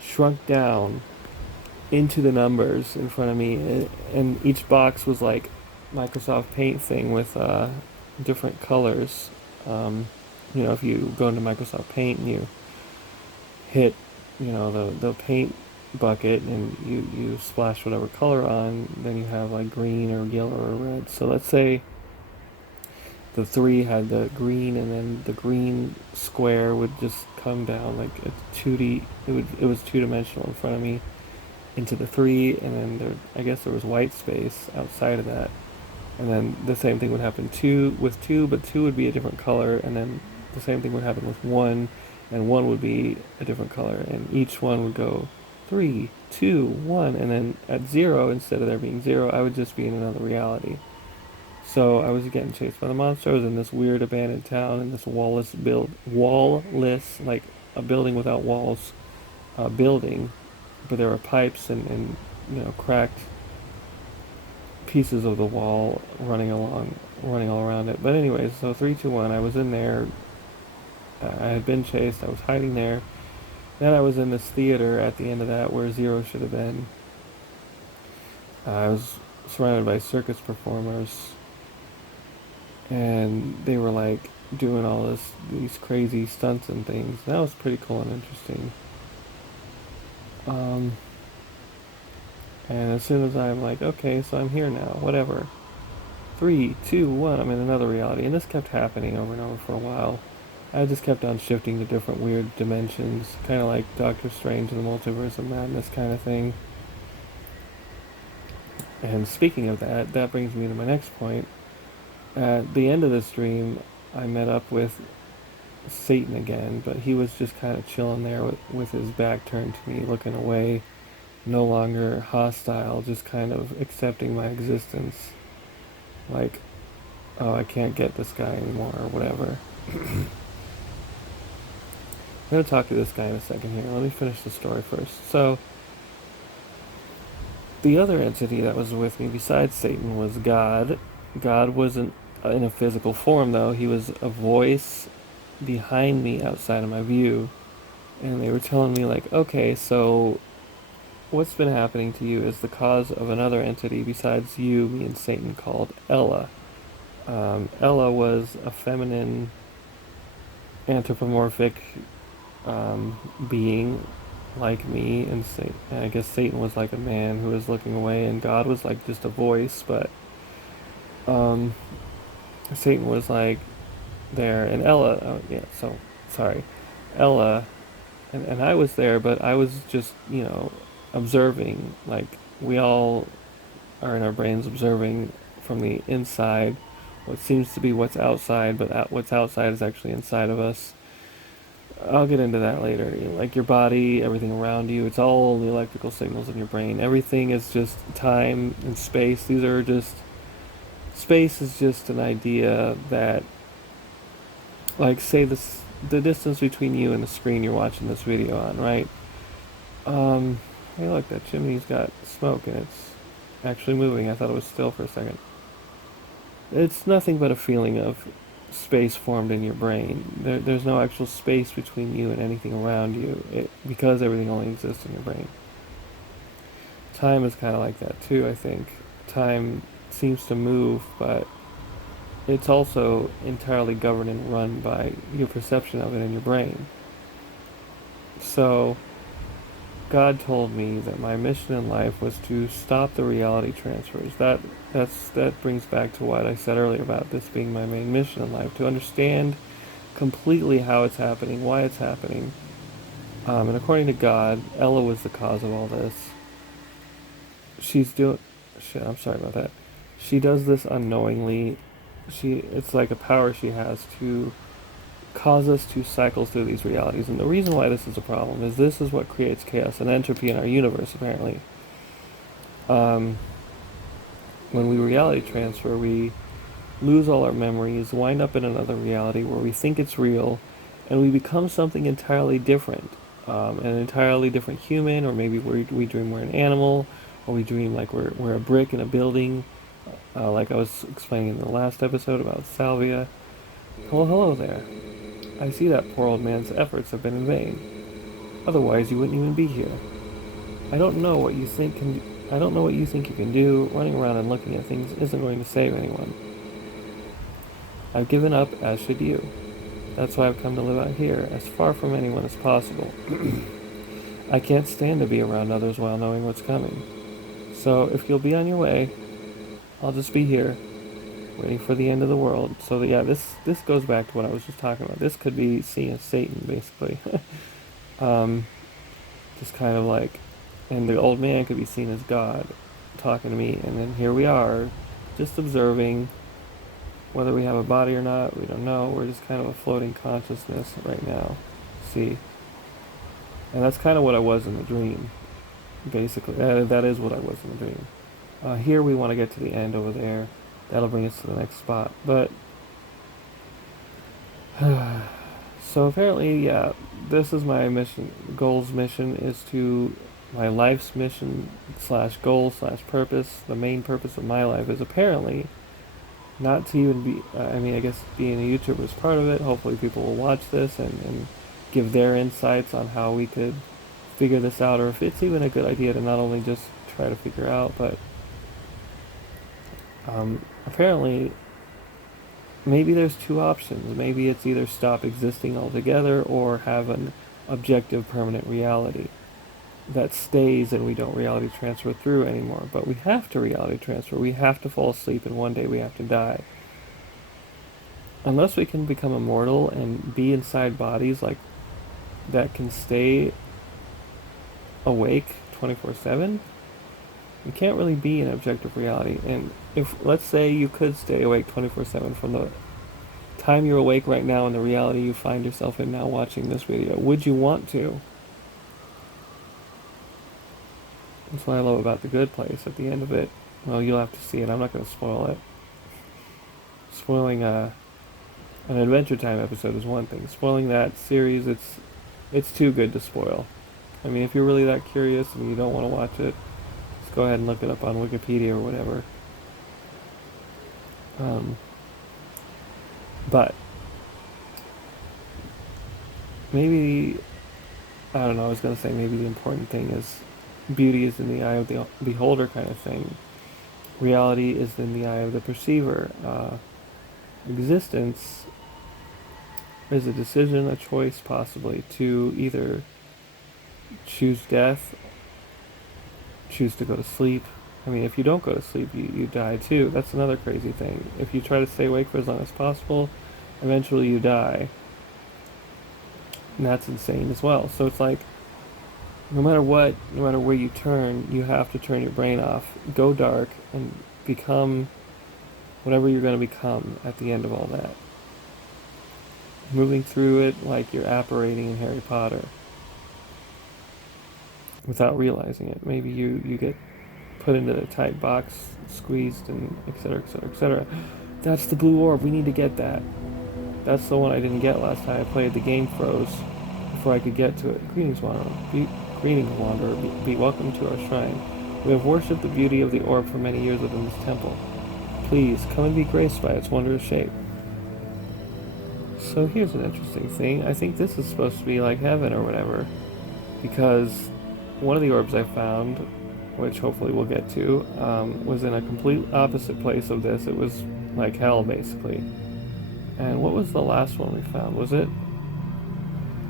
shrunk down into the numbers in front of me. And each box was like Microsoft Paint thing with different colors. If you go into Microsoft Paint and you hit, the paint bucket and you splash whatever color on, then you have like green or yellow or red. So let's say the 3 had the green, and then the green square would just come down like a 2D. It was two dimensional in front of me into the 3, and then I guess there was white space outside of that, and then the same thing would happen with 2, but 2 would be a different color, and then the same thing would happen with 1, and 1 would be a different color, and each one would go 3, 2, 1, and then at 0, instead of there being 0, I would just be in another reality. So I was getting chased by the monster. I was in this weird abandoned town in this wallless, like a building without walls, building, but there were pipes and cracked pieces of the wall running all around it. But anyways, so 3, 2, 1, I was in there. I had been chased. I was hiding there. Then I was in this theater at the end of that where 0 should have been. I was surrounded by circus performers, and they were like doing these crazy stunts and things. That was pretty cool and interesting. And as soon as I'm like, okay, so I'm here now, whatever. 3, 2, 1, I'm in another reality, and this kept happening over and over for a while. I just kept on shifting to different weird dimensions, kind of like Doctor Strange and the Multiverse of Madness kind of thing. And speaking of that, that brings me to my next point. At the end of this dream, I met up with Satan again, but he was just kind of chilling there with his back turned to me, looking away, no longer hostile, just kind of accepting my existence. Like, oh, I can't get this guy anymore, or whatever. I'm going to talk to this guy in a second here. Let me finish the story first. So, the other entity that was with me besides Satan was God. God wasn't in a physical form, though. He was a voice behind me outside of my view. And they were telling me, like, okay, so what's been happening to you is the cause of another entity besides you, me, and Satan called Ella. Ella was a feminine, anthropomorphic being like me, and I guess Satan was like a man who was looking away, and God was like just a voice, but Satan was like there, and Ella, sorry, Ella, and I was there, but I was just, observing, like we all are in our brains observing from the inside what seems to be what's outside, but what's outside is actually inside of us. I'll get into that later. Like your body, everything around you, it's all the electrical signals in your brain. Everything is just time and space. Space is just an idea that, like, say the distance between you and the screen you're watching this video on, right? Hey, look, that chimney's got smoke and it's actually moving. I thought it was still for a second. It's nothing but a feeling of space formed in your brain. There's no actual space between you and anything around you, because everything only exists in your brain. Time is kind of like that too, I think. Time seems to move, but it's also entirely governed and run by your perception of it in your brain. So, God told me that my mission in life was to stop the reality transfers. That brings back to what I said earlier about this being my main mission in life, to understand completely how it's happening, why it's happening. And according to God, Ella was the cause of all this. She's doing shit. I'm sorry about that. She does this unknowingly. It's like a power she has to cause us to cycle through these realities. And the reason why this is a problem is this is what creates chaos and entropy in our universe, apparently. When we reality transfer, we lose all our memories, wind up in another reality where we think it's real, and we become something entirely different. An entirely different human, or maybe we dream we're an animal, or we dream like we're a brick in a building, like I was explaining in the last episode about salvia. Hello there. I see that poor old man's efforts have been in vain. Otherwise, you wouldn't even be here. I don't know what you think you can do. Running around and looking at things isn't going to save anyone. I've given up, as should you. That's why I've come to live out here, as far from anyone as possible. I can't stand to be around others while knowing what's coming. So if you'll be on your way, I'll just be here, waiting for the end of the world. So that, yeah, this goes back to what I was just talking about. This could be seen as Satan, basically. Just kind of like, and the old man could be seen as God talking to me, and then here we are, just observing. Whether we have a body or not, we don't know. We're just kind of a floating consciousness right now. See? And that's kind of what I was in the dream, basically. That is what I was in the dream. Here we want to get to the end over there. That'll bring us to the next spot. But, so apparently, yeah, this is my mission. Goal's mission is to, my life's mission / goal / purpose. The main purpose of my life is apparently not to even be, I guess being a YouTuber is part of it. Hopefully people will watch this and give their insights on how we could figure this out, or if it's even a good idea to not only just try to figure out, but apparently maybe there's two options. Maybe it's either stop existing altogether or have an objective permanent reality that stays and we don't reality transfer through anymore. But we have to reality transfer. We have to fall asleep and one day we have to die. Unless we can become immortal and be inside bodies like that can stay awake 24/7, you can't really be in objective reality. And if, let's say you could stay awake 24/7 from the time you're awake right now and the reality you find yourself in now watching this video, would you want to? That's what I love about The Good Place. At the end of it, well, you'll have to see it. I'm not going to spoil it. Spoiling an Adventure Time episode is one thing. Spoiling that series, it's too good to spoil. I mean, if you're really that curious and you don't want to watch it, just go ahead and look it up on Wikipedia or whatever. But maybe, I don't know, I was going to say maybe the important thing is beauty is in the eye of the beholder kind of thing. Reality is in the eye of the perceiver. Existence is a decision, a choice possibly, to either choose death, choose to go to sleep. I mean, if you don't go to sleep, you die too. That's another crazy thing. If you try to stay awake for as long as possible, eventually you die. And that's insane as well. So it's like, no matter what, no matter where you turn, you have to turn your brain off, go dark, and become whatever you're going to become at the end of all that. Moving through it like you're apparating in Harry Potter. Without realizing it. Maybe you get put into a tight box, squeezed, and etc., etc., etc. That's the blue orb. We need to get that. That's the one I didn't get last time I played. The game froze before I could get to it. Greetings, Wanderer. Greetings, Wanderer. Be welcome to our shrine. We have worshipped the beauty of the orb for many years within this temple. Please, come and be graced by its wondrous shape. So here's an interesting thing. I think this is supposed to be like heaven or whatever, because one of the orbs I found, which hopefully we'll get to, was in a complete opposite place of this. It was like hell, basically. And what was the last one we found? Was it?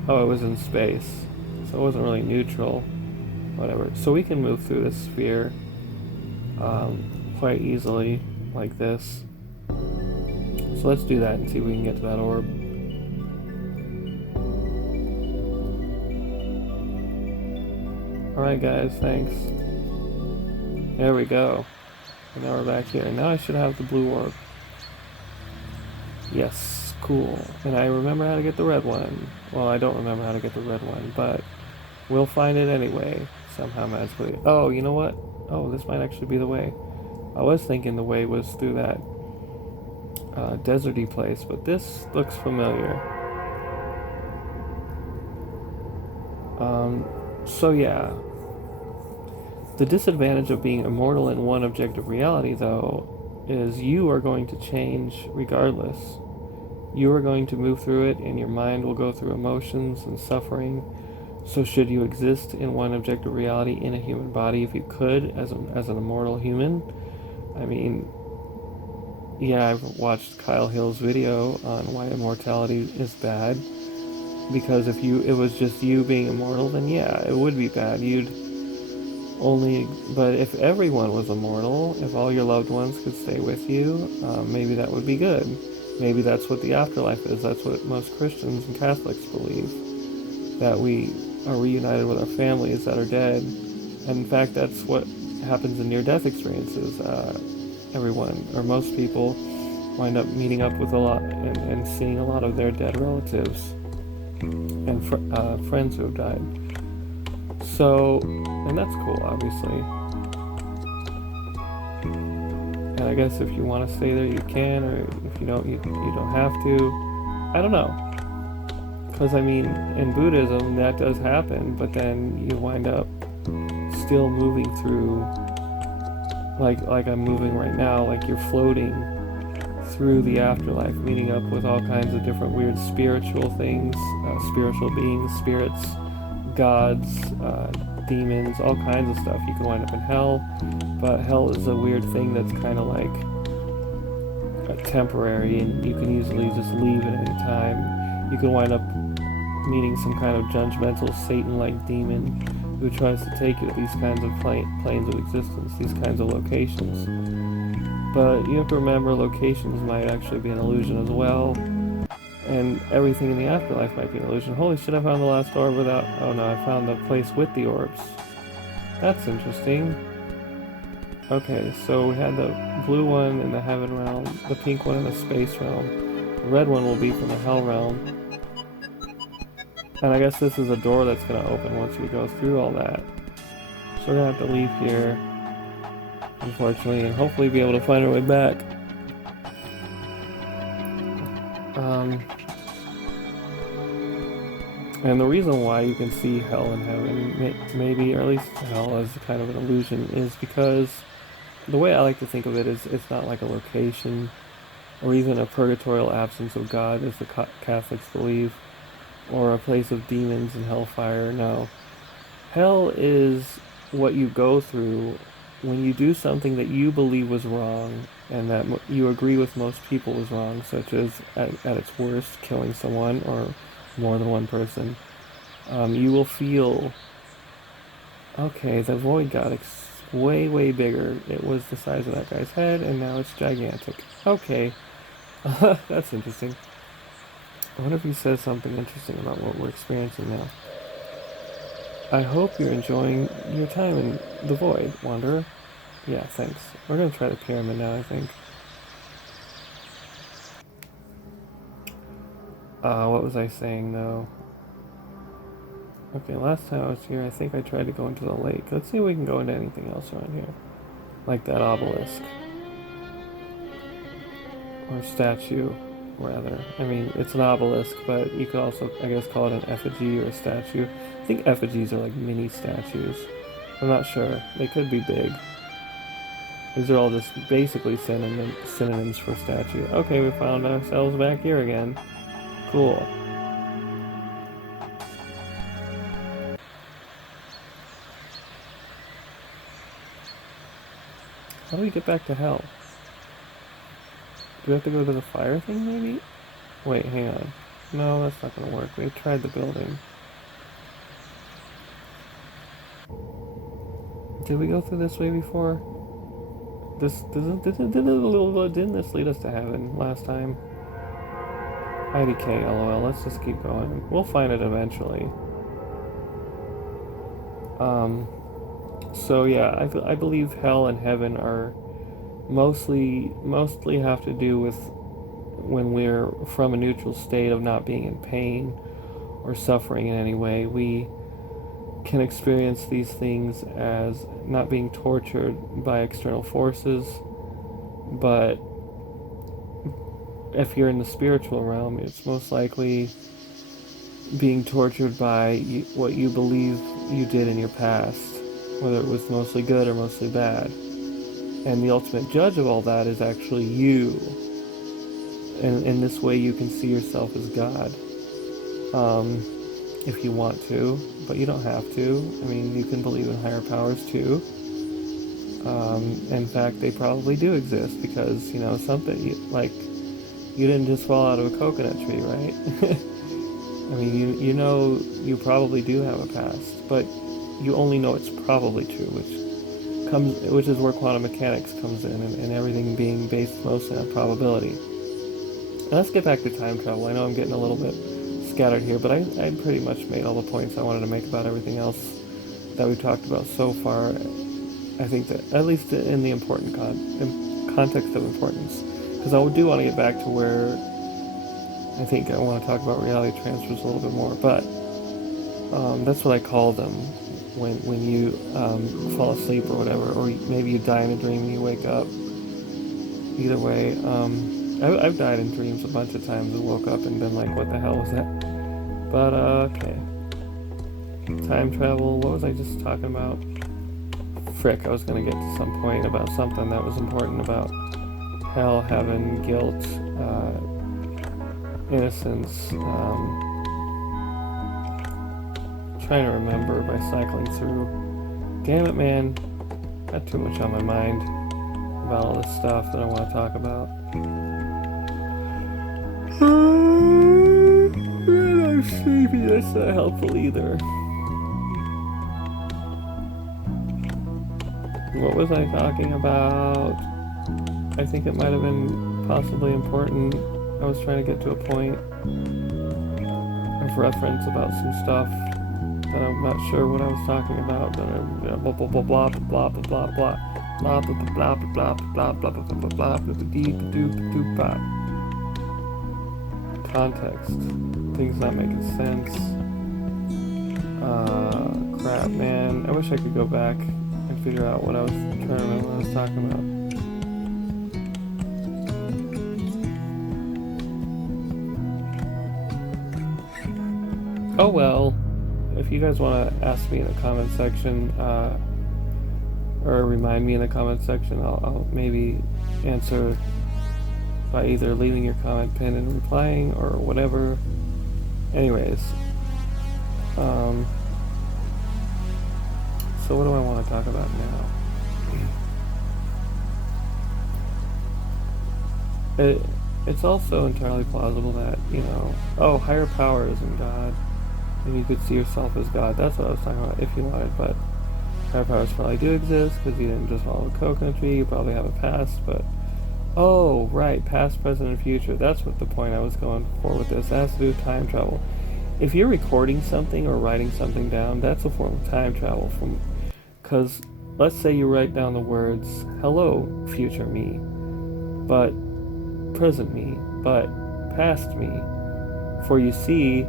Oh, it was in space. So it wasn't really neutral. Whatever. So we can move through this sphere quite easily, like this. So let's do that and see if we can get to that orb. Alright guys, thanks. There we go. And now we're back here. And now I should have the blue orb. Yes, cool. And I remember how to get the red one. Well, I don't remember how to get the red one, but we'll find it anyway, somehow magically. Oh, you know what? Oh, this might actually be the way. I was thinking the way was through that deserty place, but this looks familiar. So yeah. The disadvantage of being immortal in one objective reality, though, is you are going to change regardless. You are going to move through it, and your mind will go through emotions and suffering. So should you exist in one objective reality in a human body, if you could, as an immortal human? I mean, yeah, I've watched Kyle Hill's video on why immortality is bad. Because if it was just you being immortal, then yeah, it would be bad. But if everyone was immortal, if all your loved ones could stay with you, maybe that would be good. Maybe that's what the afterlife is. That's what most Christians and Catholics believe. That we are reunited with our families that are dead. And in fact, that's what happens in near-death experiences. Everyone, or most people, wind up meeting up with a lot and seeing a lot of their dead relatives and friends who have died. So, and that's cool, obviously. And I guess if you want to stay there, you can, or if you don't, you don't have to. I don't know. Because, I mean, in Buddhism, that does happen, but then you wind up still moving through, like I'm moving right now, like you're floating through the afterlife, meeting up with all kinds of different weird spiritual things, spiritual beings, spirits, gods, demons, all kinds of stuff. You can wind up in hell, but hell is a weird thing that's kind of like temporary, and you can easily just leave at any time. You can wind up meeting some kind of judgmental Satan-like demon who tries to take you to these kinds of planes of existence, these kinds of locations. But you have to remember, locations might actually be an illusion as well. And everything in the afterlife might be an illusion. Holy shit, I found the last orb without... Oh no, I found the place with the orbs. That's interesting. Okay, so we had the blue one in the heaven realm, the pink one in the space realm. The red one will be from the hell realm. And I guess this is a door that's going to open once we go through all that. So we're going to have to leave here, unfortunately, and hopefully be able to find our way back. And the reason why you can see hell and heaven, maybe, or at least hell as kind of an illusion, is because the way I like to think of it is it's not like a location or even a purgatorial absence of God, as the Catholics believe, or a place of demons and hellfire. No. Hell is what you go through when you do something that you believe was wrong and that you agree with most people was wrong, such as, at its worst, killing someone or more than one person. You will feel, okay, the void got way, way bigger. It was the size of that guy's head, and now it's gigantic. Okay, that's interesting. I wonder if he says something interesting about what we're experiencing now. I hope you're enjoying your time in the void, Wanderer. Yeah, thanks. We're gonna try the pyramid now, I think. What was I saying, though? Okay, last time I was here, I think I tried to go into the lake. Let's see if we can go into anything else around here. Like that obelisk. Or statue, rather. I mean, it's an obelisk, but you could also, I guess, call it an effigy or a statue. I think effigies are like mini statues. I'm not sure. They could be big. These are all just basically synonyms for statue. Okay, we found ourselves back here again. Cool. How do we get back to hell? Do we have to go to the fire thing, maybe? Wait, hang on. No, that's not gonna work. We tried the building. Did we go through this way before? Didn't this lead us to heaven last time? IDK, lol. Let's just keep going. We'll find it eventually. So yeah, I believe hell and heaven are mostly have to do with when we're from a neutral state of not being in pain or suffering in any way. We can experience these things as not being tortured by external forces, but if you're in the spiritual realm, it's most likely being tortured by what you believe you did in your past, whether it was mostly good or mostly bad. And the ultimate judge of all that is actually you. And in this way, you can see yourself as God, if you want to, but you don't have to. I mean, you can believe in higher powers too. In fact, they probably do exist because, you know, you didn't just fall out of a coconut tree, right? I mean, you know you probably do have a past, but you only know it's probably true, which is where quantum mechanics comes in, and everything being based mostly on probability. Now let's get back to time travel. I know I'm getting a little bit scattered here, but I pretty much made all the points I wanted to make about everything else that we've talked about so far. I think that, at least in the important context of importance, because I do want to get back to where I think I want to talk about reality transfers a little bit more, but that's what I call them when you fall asleep or whatever, or maybe you die in a dream and you wake up. Either way, I've died in dreams a bunch of times and woke up and been like, what the hell was that? But, okay. Time travel, what was I just talking about? Frick, I was going to get to some point about something that was important about hell, heaven, guilt, innocence. Trying to remember by cycling through. Damn it, man. Got too much on my mind about all this stuff that I want to talk about. I'm sleepy. That's not helpful either. What was I talking about? I think it might have been possibly important. I was trying to get to a point of reference about some stuff that I'm not sure what I was talking about. Blah blah blah blah blah blah blah blah blah blah blah blah blah blah blah blah blah blah. Context. Things not making sense. Crap, man. I wish I could go back and figure out what I was trying to remember what I was talking about. Oh well. If you guys want to ask me in the comment section, or remind me in the comment section, I'll maybe answer by either leaving your comment pinned and replying or whatever. Anyways, so what do I want to talk about now? It's also entirely plausible that, you know, higher power isn't God, and you could see yourself as God. That's what I was talking about, if you wanted, but higher powers probably do exist, because you didn't just follow a coconut tree, you probably have a past, but oh, right, past, present, and future. That's what the point I was going for with this. It has to do with time travel. If you're recording something or writing something down, that's a form of time travel. Because let's say you write down the words, hello, future me, but present me, but past me. For you see,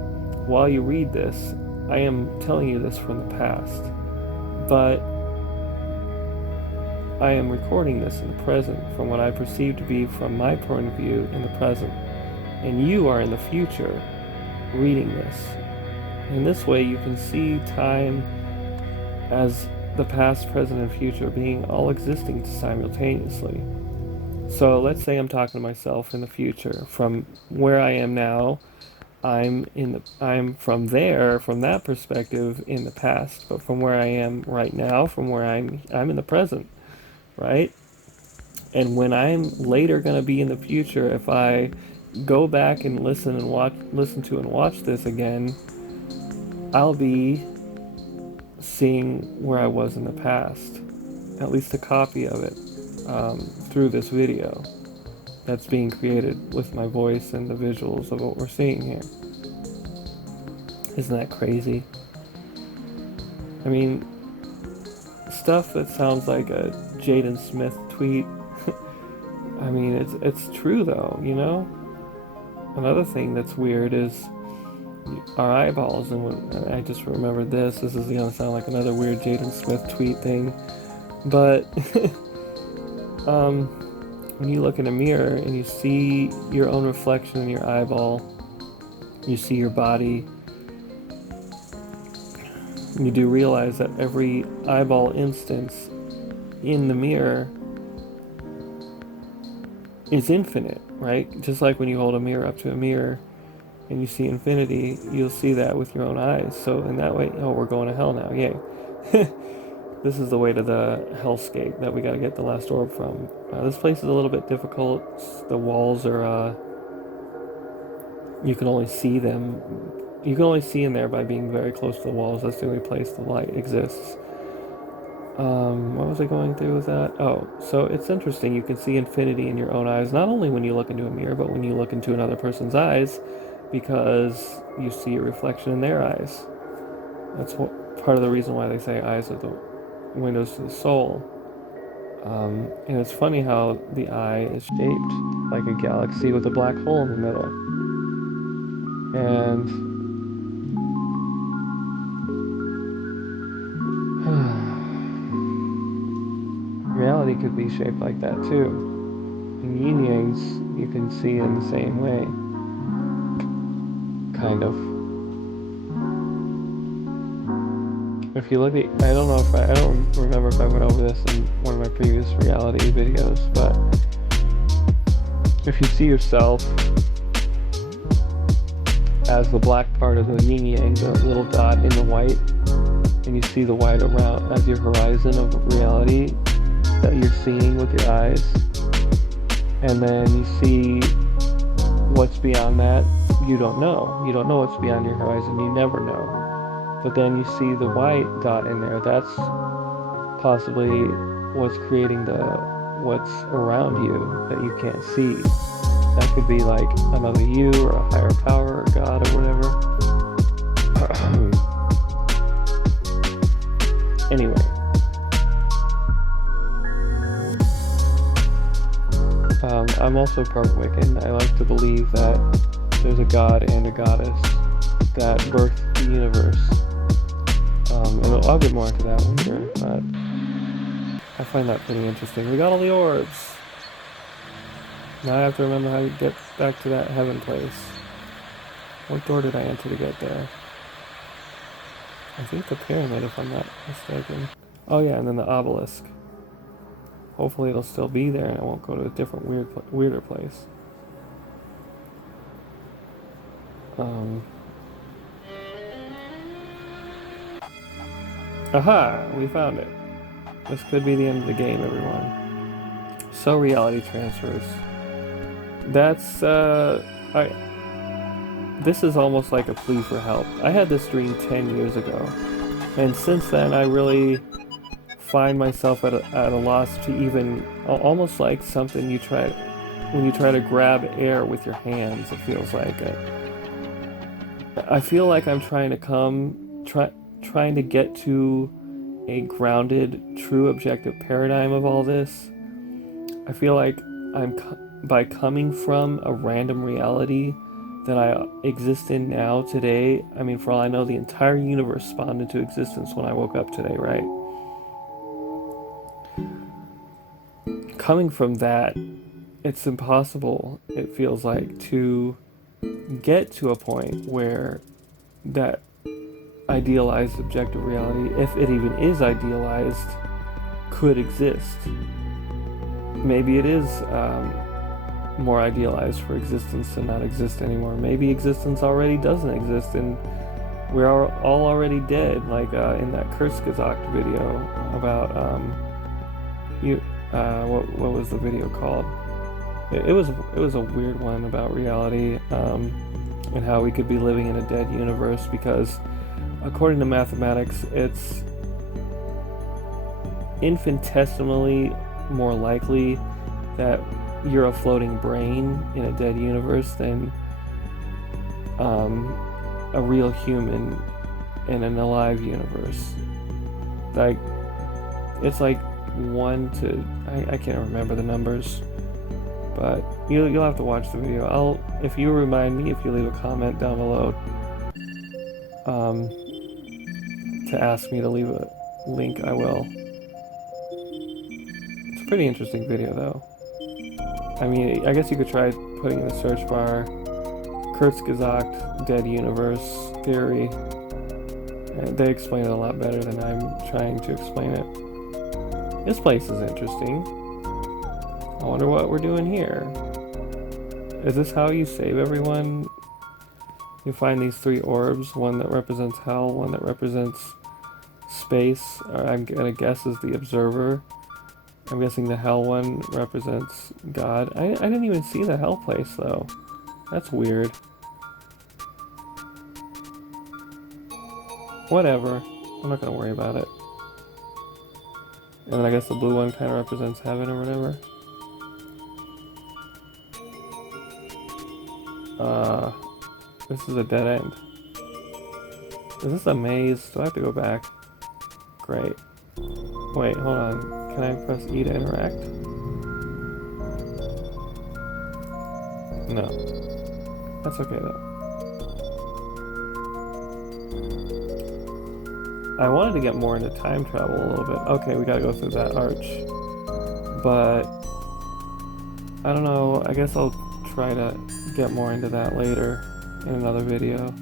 while you read this, I am telling you this from the past, but I am recording this in the present from what I perceive to be from my point of view in the present, and you are in the future reading this. In this way, you can see time as the past, present, and future being all existing simultaneously. So let's say I'm talking to myself in the future from where I am now, I'm from that perspective in the past, but from where I am right now, from where I'm in the present, right? And when I'm later going to be in the future, if I go back and listen to and watch this again, I'll be seeing where I was in the past, at least a copy of it, through this video that's being created with my voice and the visuals of what we're seeing here. Isn't that crazy? I mean, stuff that sounds like a Jaden Smith tweet. I mean, it's true though, you know? Another thing that's weird is our eyeballs, and I just remembered this is gonna sound like another weird Jaden Smith tweet thing, but when you look in a mirror and you see your own reflection in your eyeball, you see your body, you do realize that every eyeball instance in the mirror is infinite, right? Just like when you hold a mirror up to a mirror and you see infinity, you'll see that with your own eyes. So in that way, oh, we're going to hell now, yay. This is the way to the hellscape that we got to get the last orb from. This place is a little bit difficult. The walls are, you can only see them. You can only see in there by being very close to the walls. That's the only place the light exists. What was I going through with that? Oh, so it's interesting. You can see infinity in your own eyes, not only when you look into a mirror, but when you look into another person's eyes, because you see a reflection in their eyes. That's part of the reason why they say eyes are the windows to the soul. And it's funny how the eye is shaped like a galaxy with a black hole in the middle. And reality could be shaped like that too. And yin yangs, you can see in the same way. Kind of. If you look at, I don't remember if I went over this in one of my previous reality videos, but if you see yourself as the black part of the yin yang, the little dot in the white, and you see the white around as your horizon of reality that you're seeing with your eyes, and then you see what's beyond that, you don't know what's beyond your horizon, you never know. But then you see the white dot in there, that's possibly what's creating what's around you that you can't see. That could be like another you, or a higher power, or God, or whatever. Anyway. I'm also part Wiccan. I like to believe that there's a god and a goddess that birthed the universe. And I'll get more into that later, but I find that pretty interesting. We got all the orbs. Now I have to remember how to get back to that heaven place. What door did I enter to get there? I think the pyramid, if I'm not mistaken. Oh yeah, and then the obelisk. Hopefully it'll still be there and I won't go to a different weirder place. Aha! We found it. This could be the end of the game, everyone. So reality transfers. That's, this is almost like a plea for help. I had this dream 10 years ago. And since then, I really find myself at a loss to even, almost like something when you try to grab air with your hands, it feels like it. I feel like I'm trying to get to a grounded, true objective paradigm of all this. I feel like by coming from a random reality that I exist in now today, I mean, for all I know, the entire universe spawned into existence when I woke up today, right? Coming from that, it's impossible, it feels like, to get to a point where that idealized objective reality, if it even is idealized, could exist. Maybe it is more idealized for existence to not exist anymore. Maybe existence already doesn't exist and we're all already dead, like in that Kurzgesagt video about what was the video called? It was a weird one about reality and how we could be living in a dead universe because according to mathematics it's infinitesimally more likely that you're a floating brain in a dead universe than a real human in an alive universe. Like, it's like 1 to... I can't remember the numbers, but you'll have to watch the video. If you remind me, if you leave a comment down below to ask me to leave a link, I will. It's a pretty interesting video though. I mean, I guess you could try putting in the search bar Kurzgesagt dead universe theory. They explain it a lot better than I'm trying to explain it. This place is interesting. I wonder what we're doing here. Is this how you save everyone? You find these 3 orbs, one that represents hell, one that represents space, I'm gonna guess is the observer. I'm guessing the hell one represents God. I didn't even see the hell place though. That's weird. Whatever. I'm not gonna worry about it. And then I guess the blue one kind of represents heaven or whatever. This is a dead end. Is this a maze? Do I have to go back? Great. Wait, hold on. Can I press E to interact? No. That's okay though. I wanted to get more into time travel a little bit. Okay, we gotta go through that arch. But I don't know, I guess I'll try to get more into that later in another video.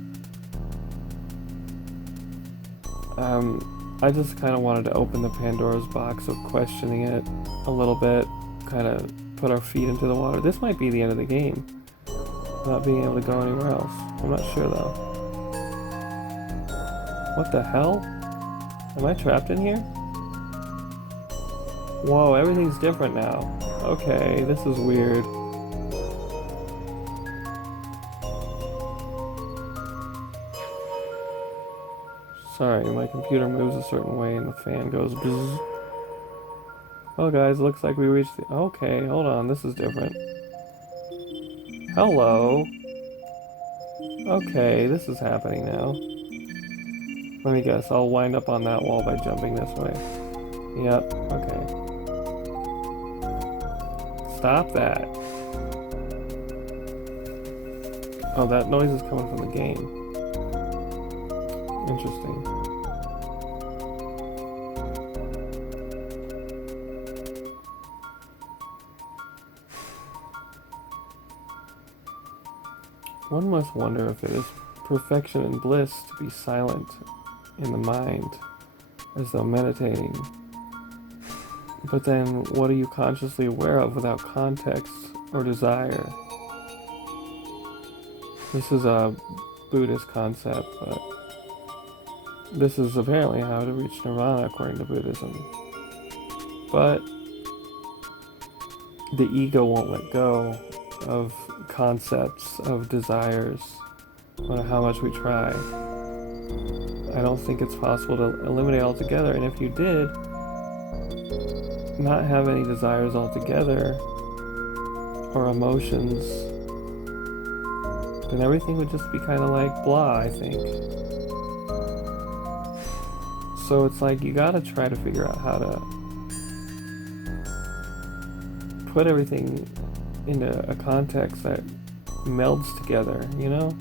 I just kind of wanted to open the Pandora's box of questioning it a little bit, kind of put our feet into the water. This might be the end of the game, not being able to go anywhere else. I'm not sure though. What the hell? Am I trapped in here? Whoa, everything's different now. Okay, this is weird. Sorry, my computer moves a certain way and the fan goes bzzz. Oh guys, looks like we reached the... Okay, hold on, this is different. Hello. Okay, this is happening now. Let me guess, I'll wind up on that wall by jumping this way. Yep, okay. Stop that. Oh, that noise is coming from the game. Interesting. One must wonder if it is perfection and bliss to be silent in the mind, as though meditating. But then, what are you consciously aware of without context or desire? This is a Buddhist concept, but this is apparently how to reach nirvana according to Buddhism. But the ego won't let go of concepts, of desires, no matter how much we try. I don't think it's possible to eliminate altogether, and if you did, not have any desires altogether, or emotions, then everything would just be kind of like blah, I think. So it's like you gotta try to figure out how to put everything into a context that melds together, you know?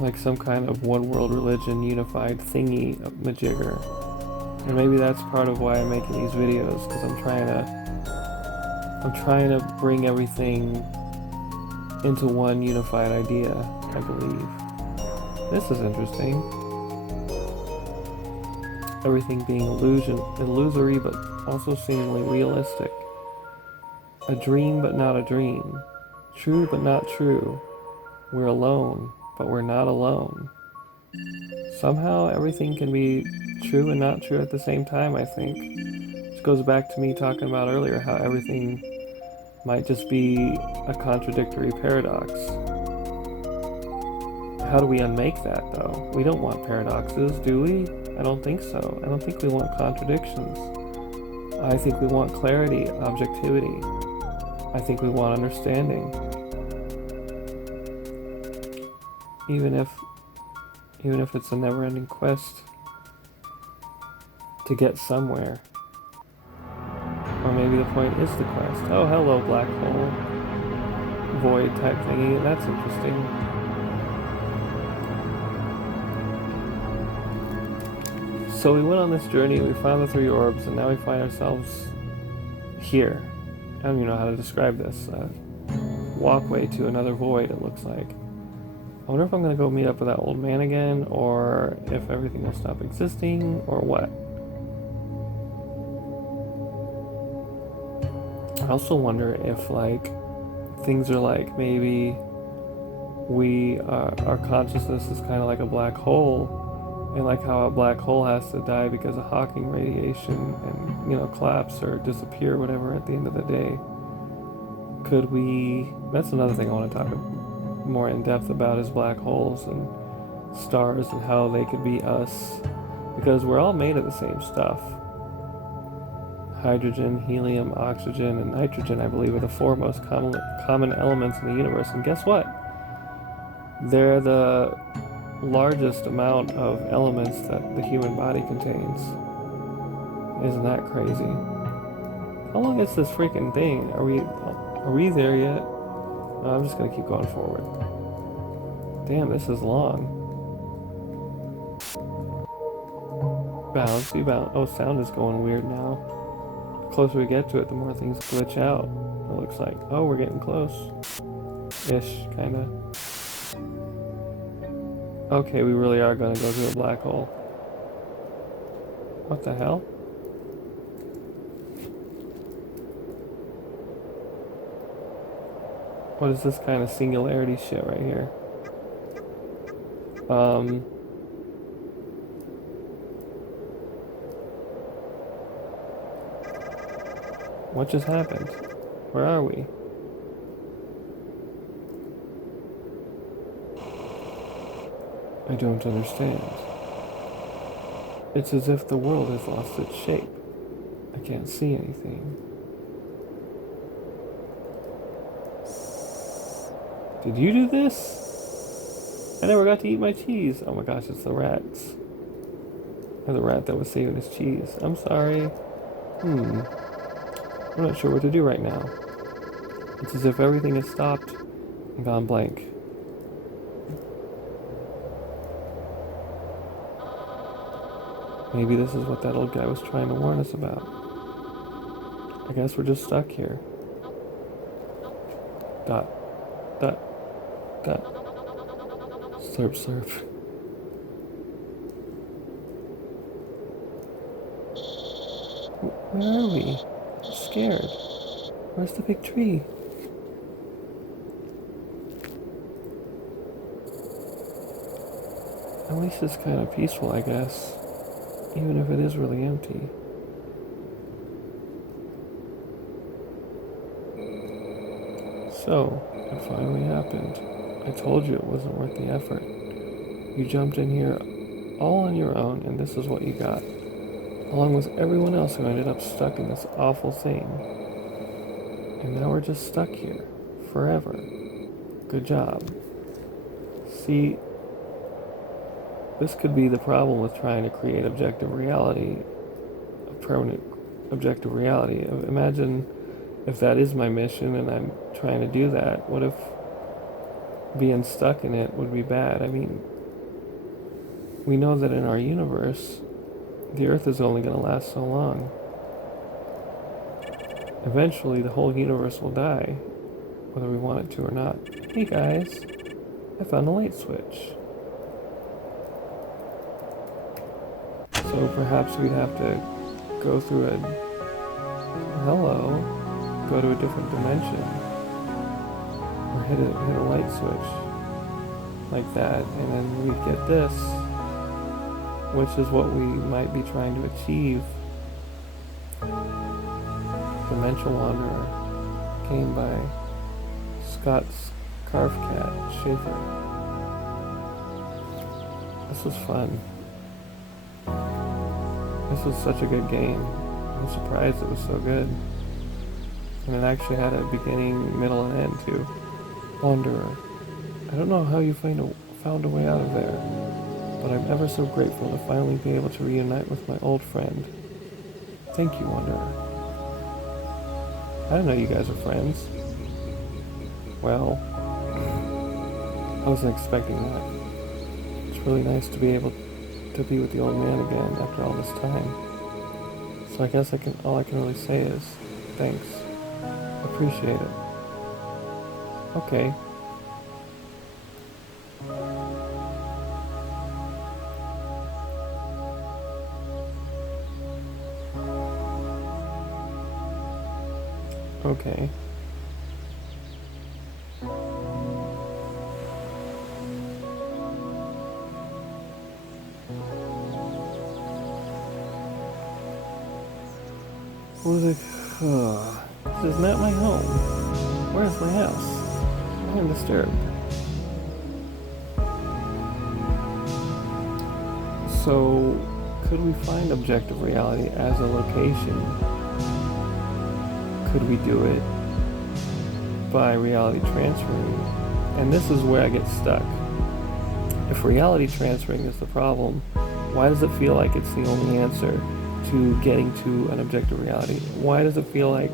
Like some kind of one world religion unified thingy majigger. And maybe that's part of why I'm making these videos, because I'm trying to bring everything into one unified idea, I believe. This is interesting. Everything being illusory, but also seemingly realistic. A dream but not a dream. True but not true. We're alone, but we're not alone. Somehow everything can be true and not true at the same time, I think. Which goes back to me talking about earlier how everything might just be a contradictory paradox. How do we unmake that, though? We don't want paradoxes, do we? I don't think so. I don't think we want contradictions. I think we want clarity, objectivity. I think we want understanding. Even if it's a never-ending quest to get somewhere. Or maybe the point is the quest. Oh, hello, black hole. Void type thingy. That's interesting. So we went on this journey, we found the 3 orbs, and now we find ourselves here. I don't even know how to describe this. Walkway to another void, it looks like. I wonder if I'm going to go meet up with that old man again, or if everything will stop existing, or what. I also wonder if, like, things are like maybe our consciousness is kind of like a black hole, and like how a black hole has to die because of Hawking radiation and, you know, collapse or disappear, whatever, at the end of the day. Could we... That's another thing I want to talk more in depth about, is black holes and stars and how they could be us. Because we're all made of the same stuff. Hydrogen, helium, oxygen, and nitrogen, I believe, are the 4 most common elements in the universe. And guess what? They're the largest amount of elements that the human body contains. Isn't that crazy? How long is this freaking thing? Are we there yet? No, I'm just gonna keep going forward. Damn, this is long. Bouncy bounce. Oh, sound is going weird now. The closer we get to it, the more things glitch out. It looks like. Oh, we're getting close. Ish, kinda. Okay, we really are gonna go to a black hole. What the hell? What is this kind of singularity shit right here? What just happened? Where are we? I don't understand. It's as if the world has lost its shape. I can't see anything. Did you do this? I never got to eat my cheese. Oh my gosh, it's the rats. Or the rat that was saving his cheese. I'm sorry. I'm not sure what to do right now. It's as if everything has stopped and gone blank. Maybe this is what that old guy was trying to warn us about. I guess we're just stuck here. Dot. Dot. Dot. Slurp, slurp. Where are we? I'm scared. Where's the big tree? At least it's kind of peaceful, I guess. Even if it is really empty. So, it finally happened. I told you it wasn't worth the effort. You jumped in here all on your own, and this is what you got. Along with everyone else who ended up stuck in this awful thing. And now we're just stuck here. Forever. Good job. See, this could be the problem with trying to create objective reality, a permanent objective reality. Imagine if that is my mission and I'm trying to do that, what if being stuck in it would be bad? I mean, we know that in our universe, the Earth is only going to last so long. Eventually, the whole universe will die, whether we want it to or not. Hey guys, I found a light switch. So perhaps we'd have to go through go to a different dimension, or hit a light switch like that, and then we'd get this, which is what we might be trying to achieve. Dimensional Wanderer, came by Scott Scarfcat Schaefer. This was fun. This was such a good game. I'm surprised it was so good. And it actually had a beginning, middle, and end too. Wanderer. I don't know how you found a way out of there, but I'm ever so grateful to finally be able to reunite with my old friend. Thank you, Wanderer. I didn't know you guys were friends. Well, I wasn't expecting that. It's really nice to be able to be with the old man again after all this time. So I guess all I can really say is thanks. Appreciate it. Okay. Okay. This is not my home. Where's my house? I am disturbed. So, could we find objective reality as a location? Could we do it by reality transferring? And this is where I get stuck. If reality transferring is the problem, why does it feel like it's the only answer to getting to an objective reality? Why does it feel like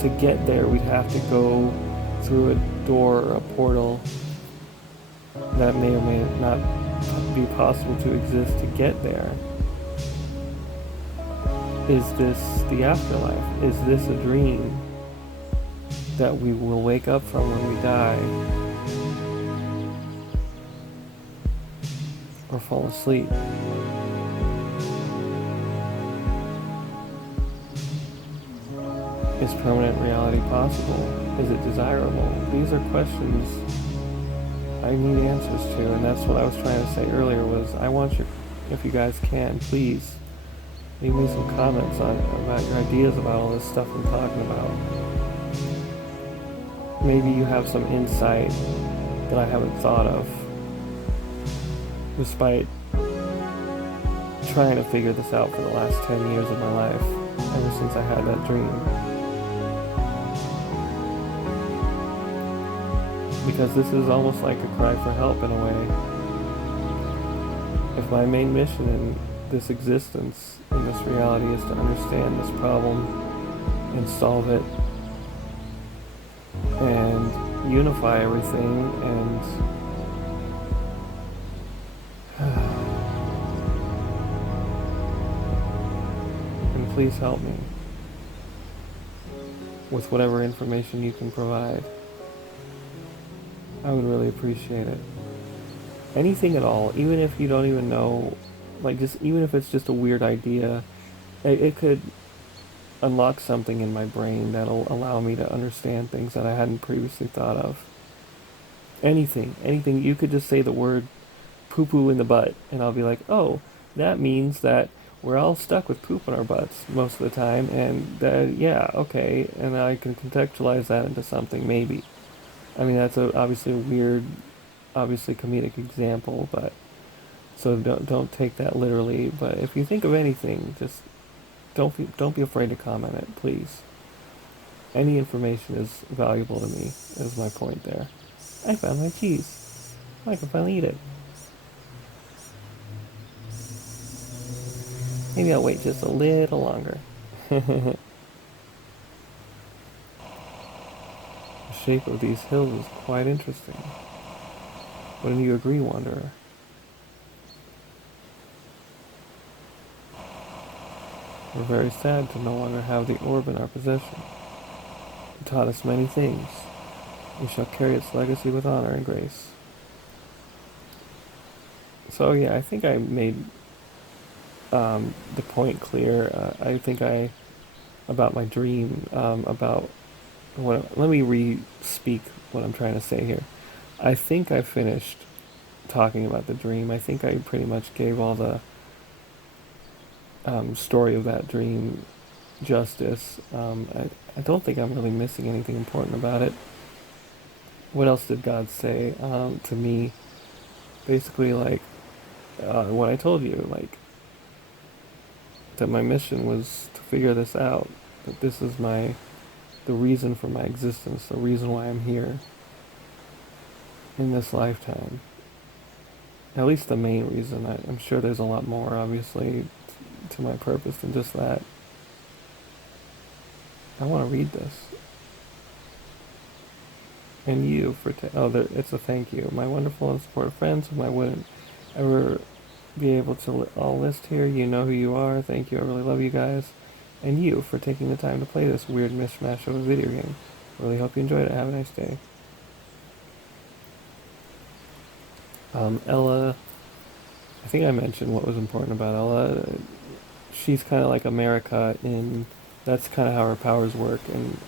to get there we'd have to go through a door or a portal that may or may not be possible to exist to get there? Is this the afterlife? Is this a dream that we will wake up from when we die? Or fall asleep? Is permanent reality possible? Is it desirable? These are questions I need answers to, and that's what I was trying to say earlier was I want you, if you guys can, please leave me some comments about your ideas about all this stuff I'm talking about. Maybe you have some insight that I haven't thought of, despite trying to figure this out for the last 10 years of my life, ever since I had that dream. Because this is almost like a cry for help in a way. If my main mission in this existence, in this reality, is to understand this problem and solve it and unify everything and please help me with whatever information you can provide. I would really appreciate it. Anything at all, even if you don't even know, like even if it's just a weird idea, it could unlock something in my brain that'll allow me to understand things that I hadn't previously thought of. Anything. You could just say the word poo-poo in the butt, and I'll be like, oh, that means that we're all stuck with poop in our butts most of the time, and yeah, okay, and I can contextualize that into something, maybe. I mean, that's obviously a weird, obviously comedic example, but so don't take that literally. But if you think of anything, just don't be afraid to comment it, please. Any information is valuable to me. Is my point there. I found my cheese. I can finally eat it. Maybe I'll wait just a little longer. The shape of these hills is quite interesting. Wouldn't you agree, Wanderer? We're very sad to no longer have the orb in our possession. It taught us many things. We shall carry its legacy with honor and grace. So yeah, I think I made the point clear. I think about my dream, about let me re-speak what I'm trying to say here. I think I finished talking about the dream. I think I pretty much gave all the story of that dream justice. I don't think I'm really missing anything important about it. What else did God say to me? Basically, like what I told you, like that my mission was to figure this out. That this is the reason for my existence, the reason why I'm here in this lifetime. At least the main reason. I'm sure there's a lot more, obviously, to my purpose than just that. I want to read this. And you for it's a thank you. My wonderful and supportive friends whom I wouldn't ever be able to all list here. You know who you are. Thank you. I really love you guys. And you for taking the time to play this weird mishmash of a video game. Really hope you enjoyed it. Have a nice day. Ella, I think I mentioned what was important about Ella. She's kind of like America in that's kind of how her powers work. And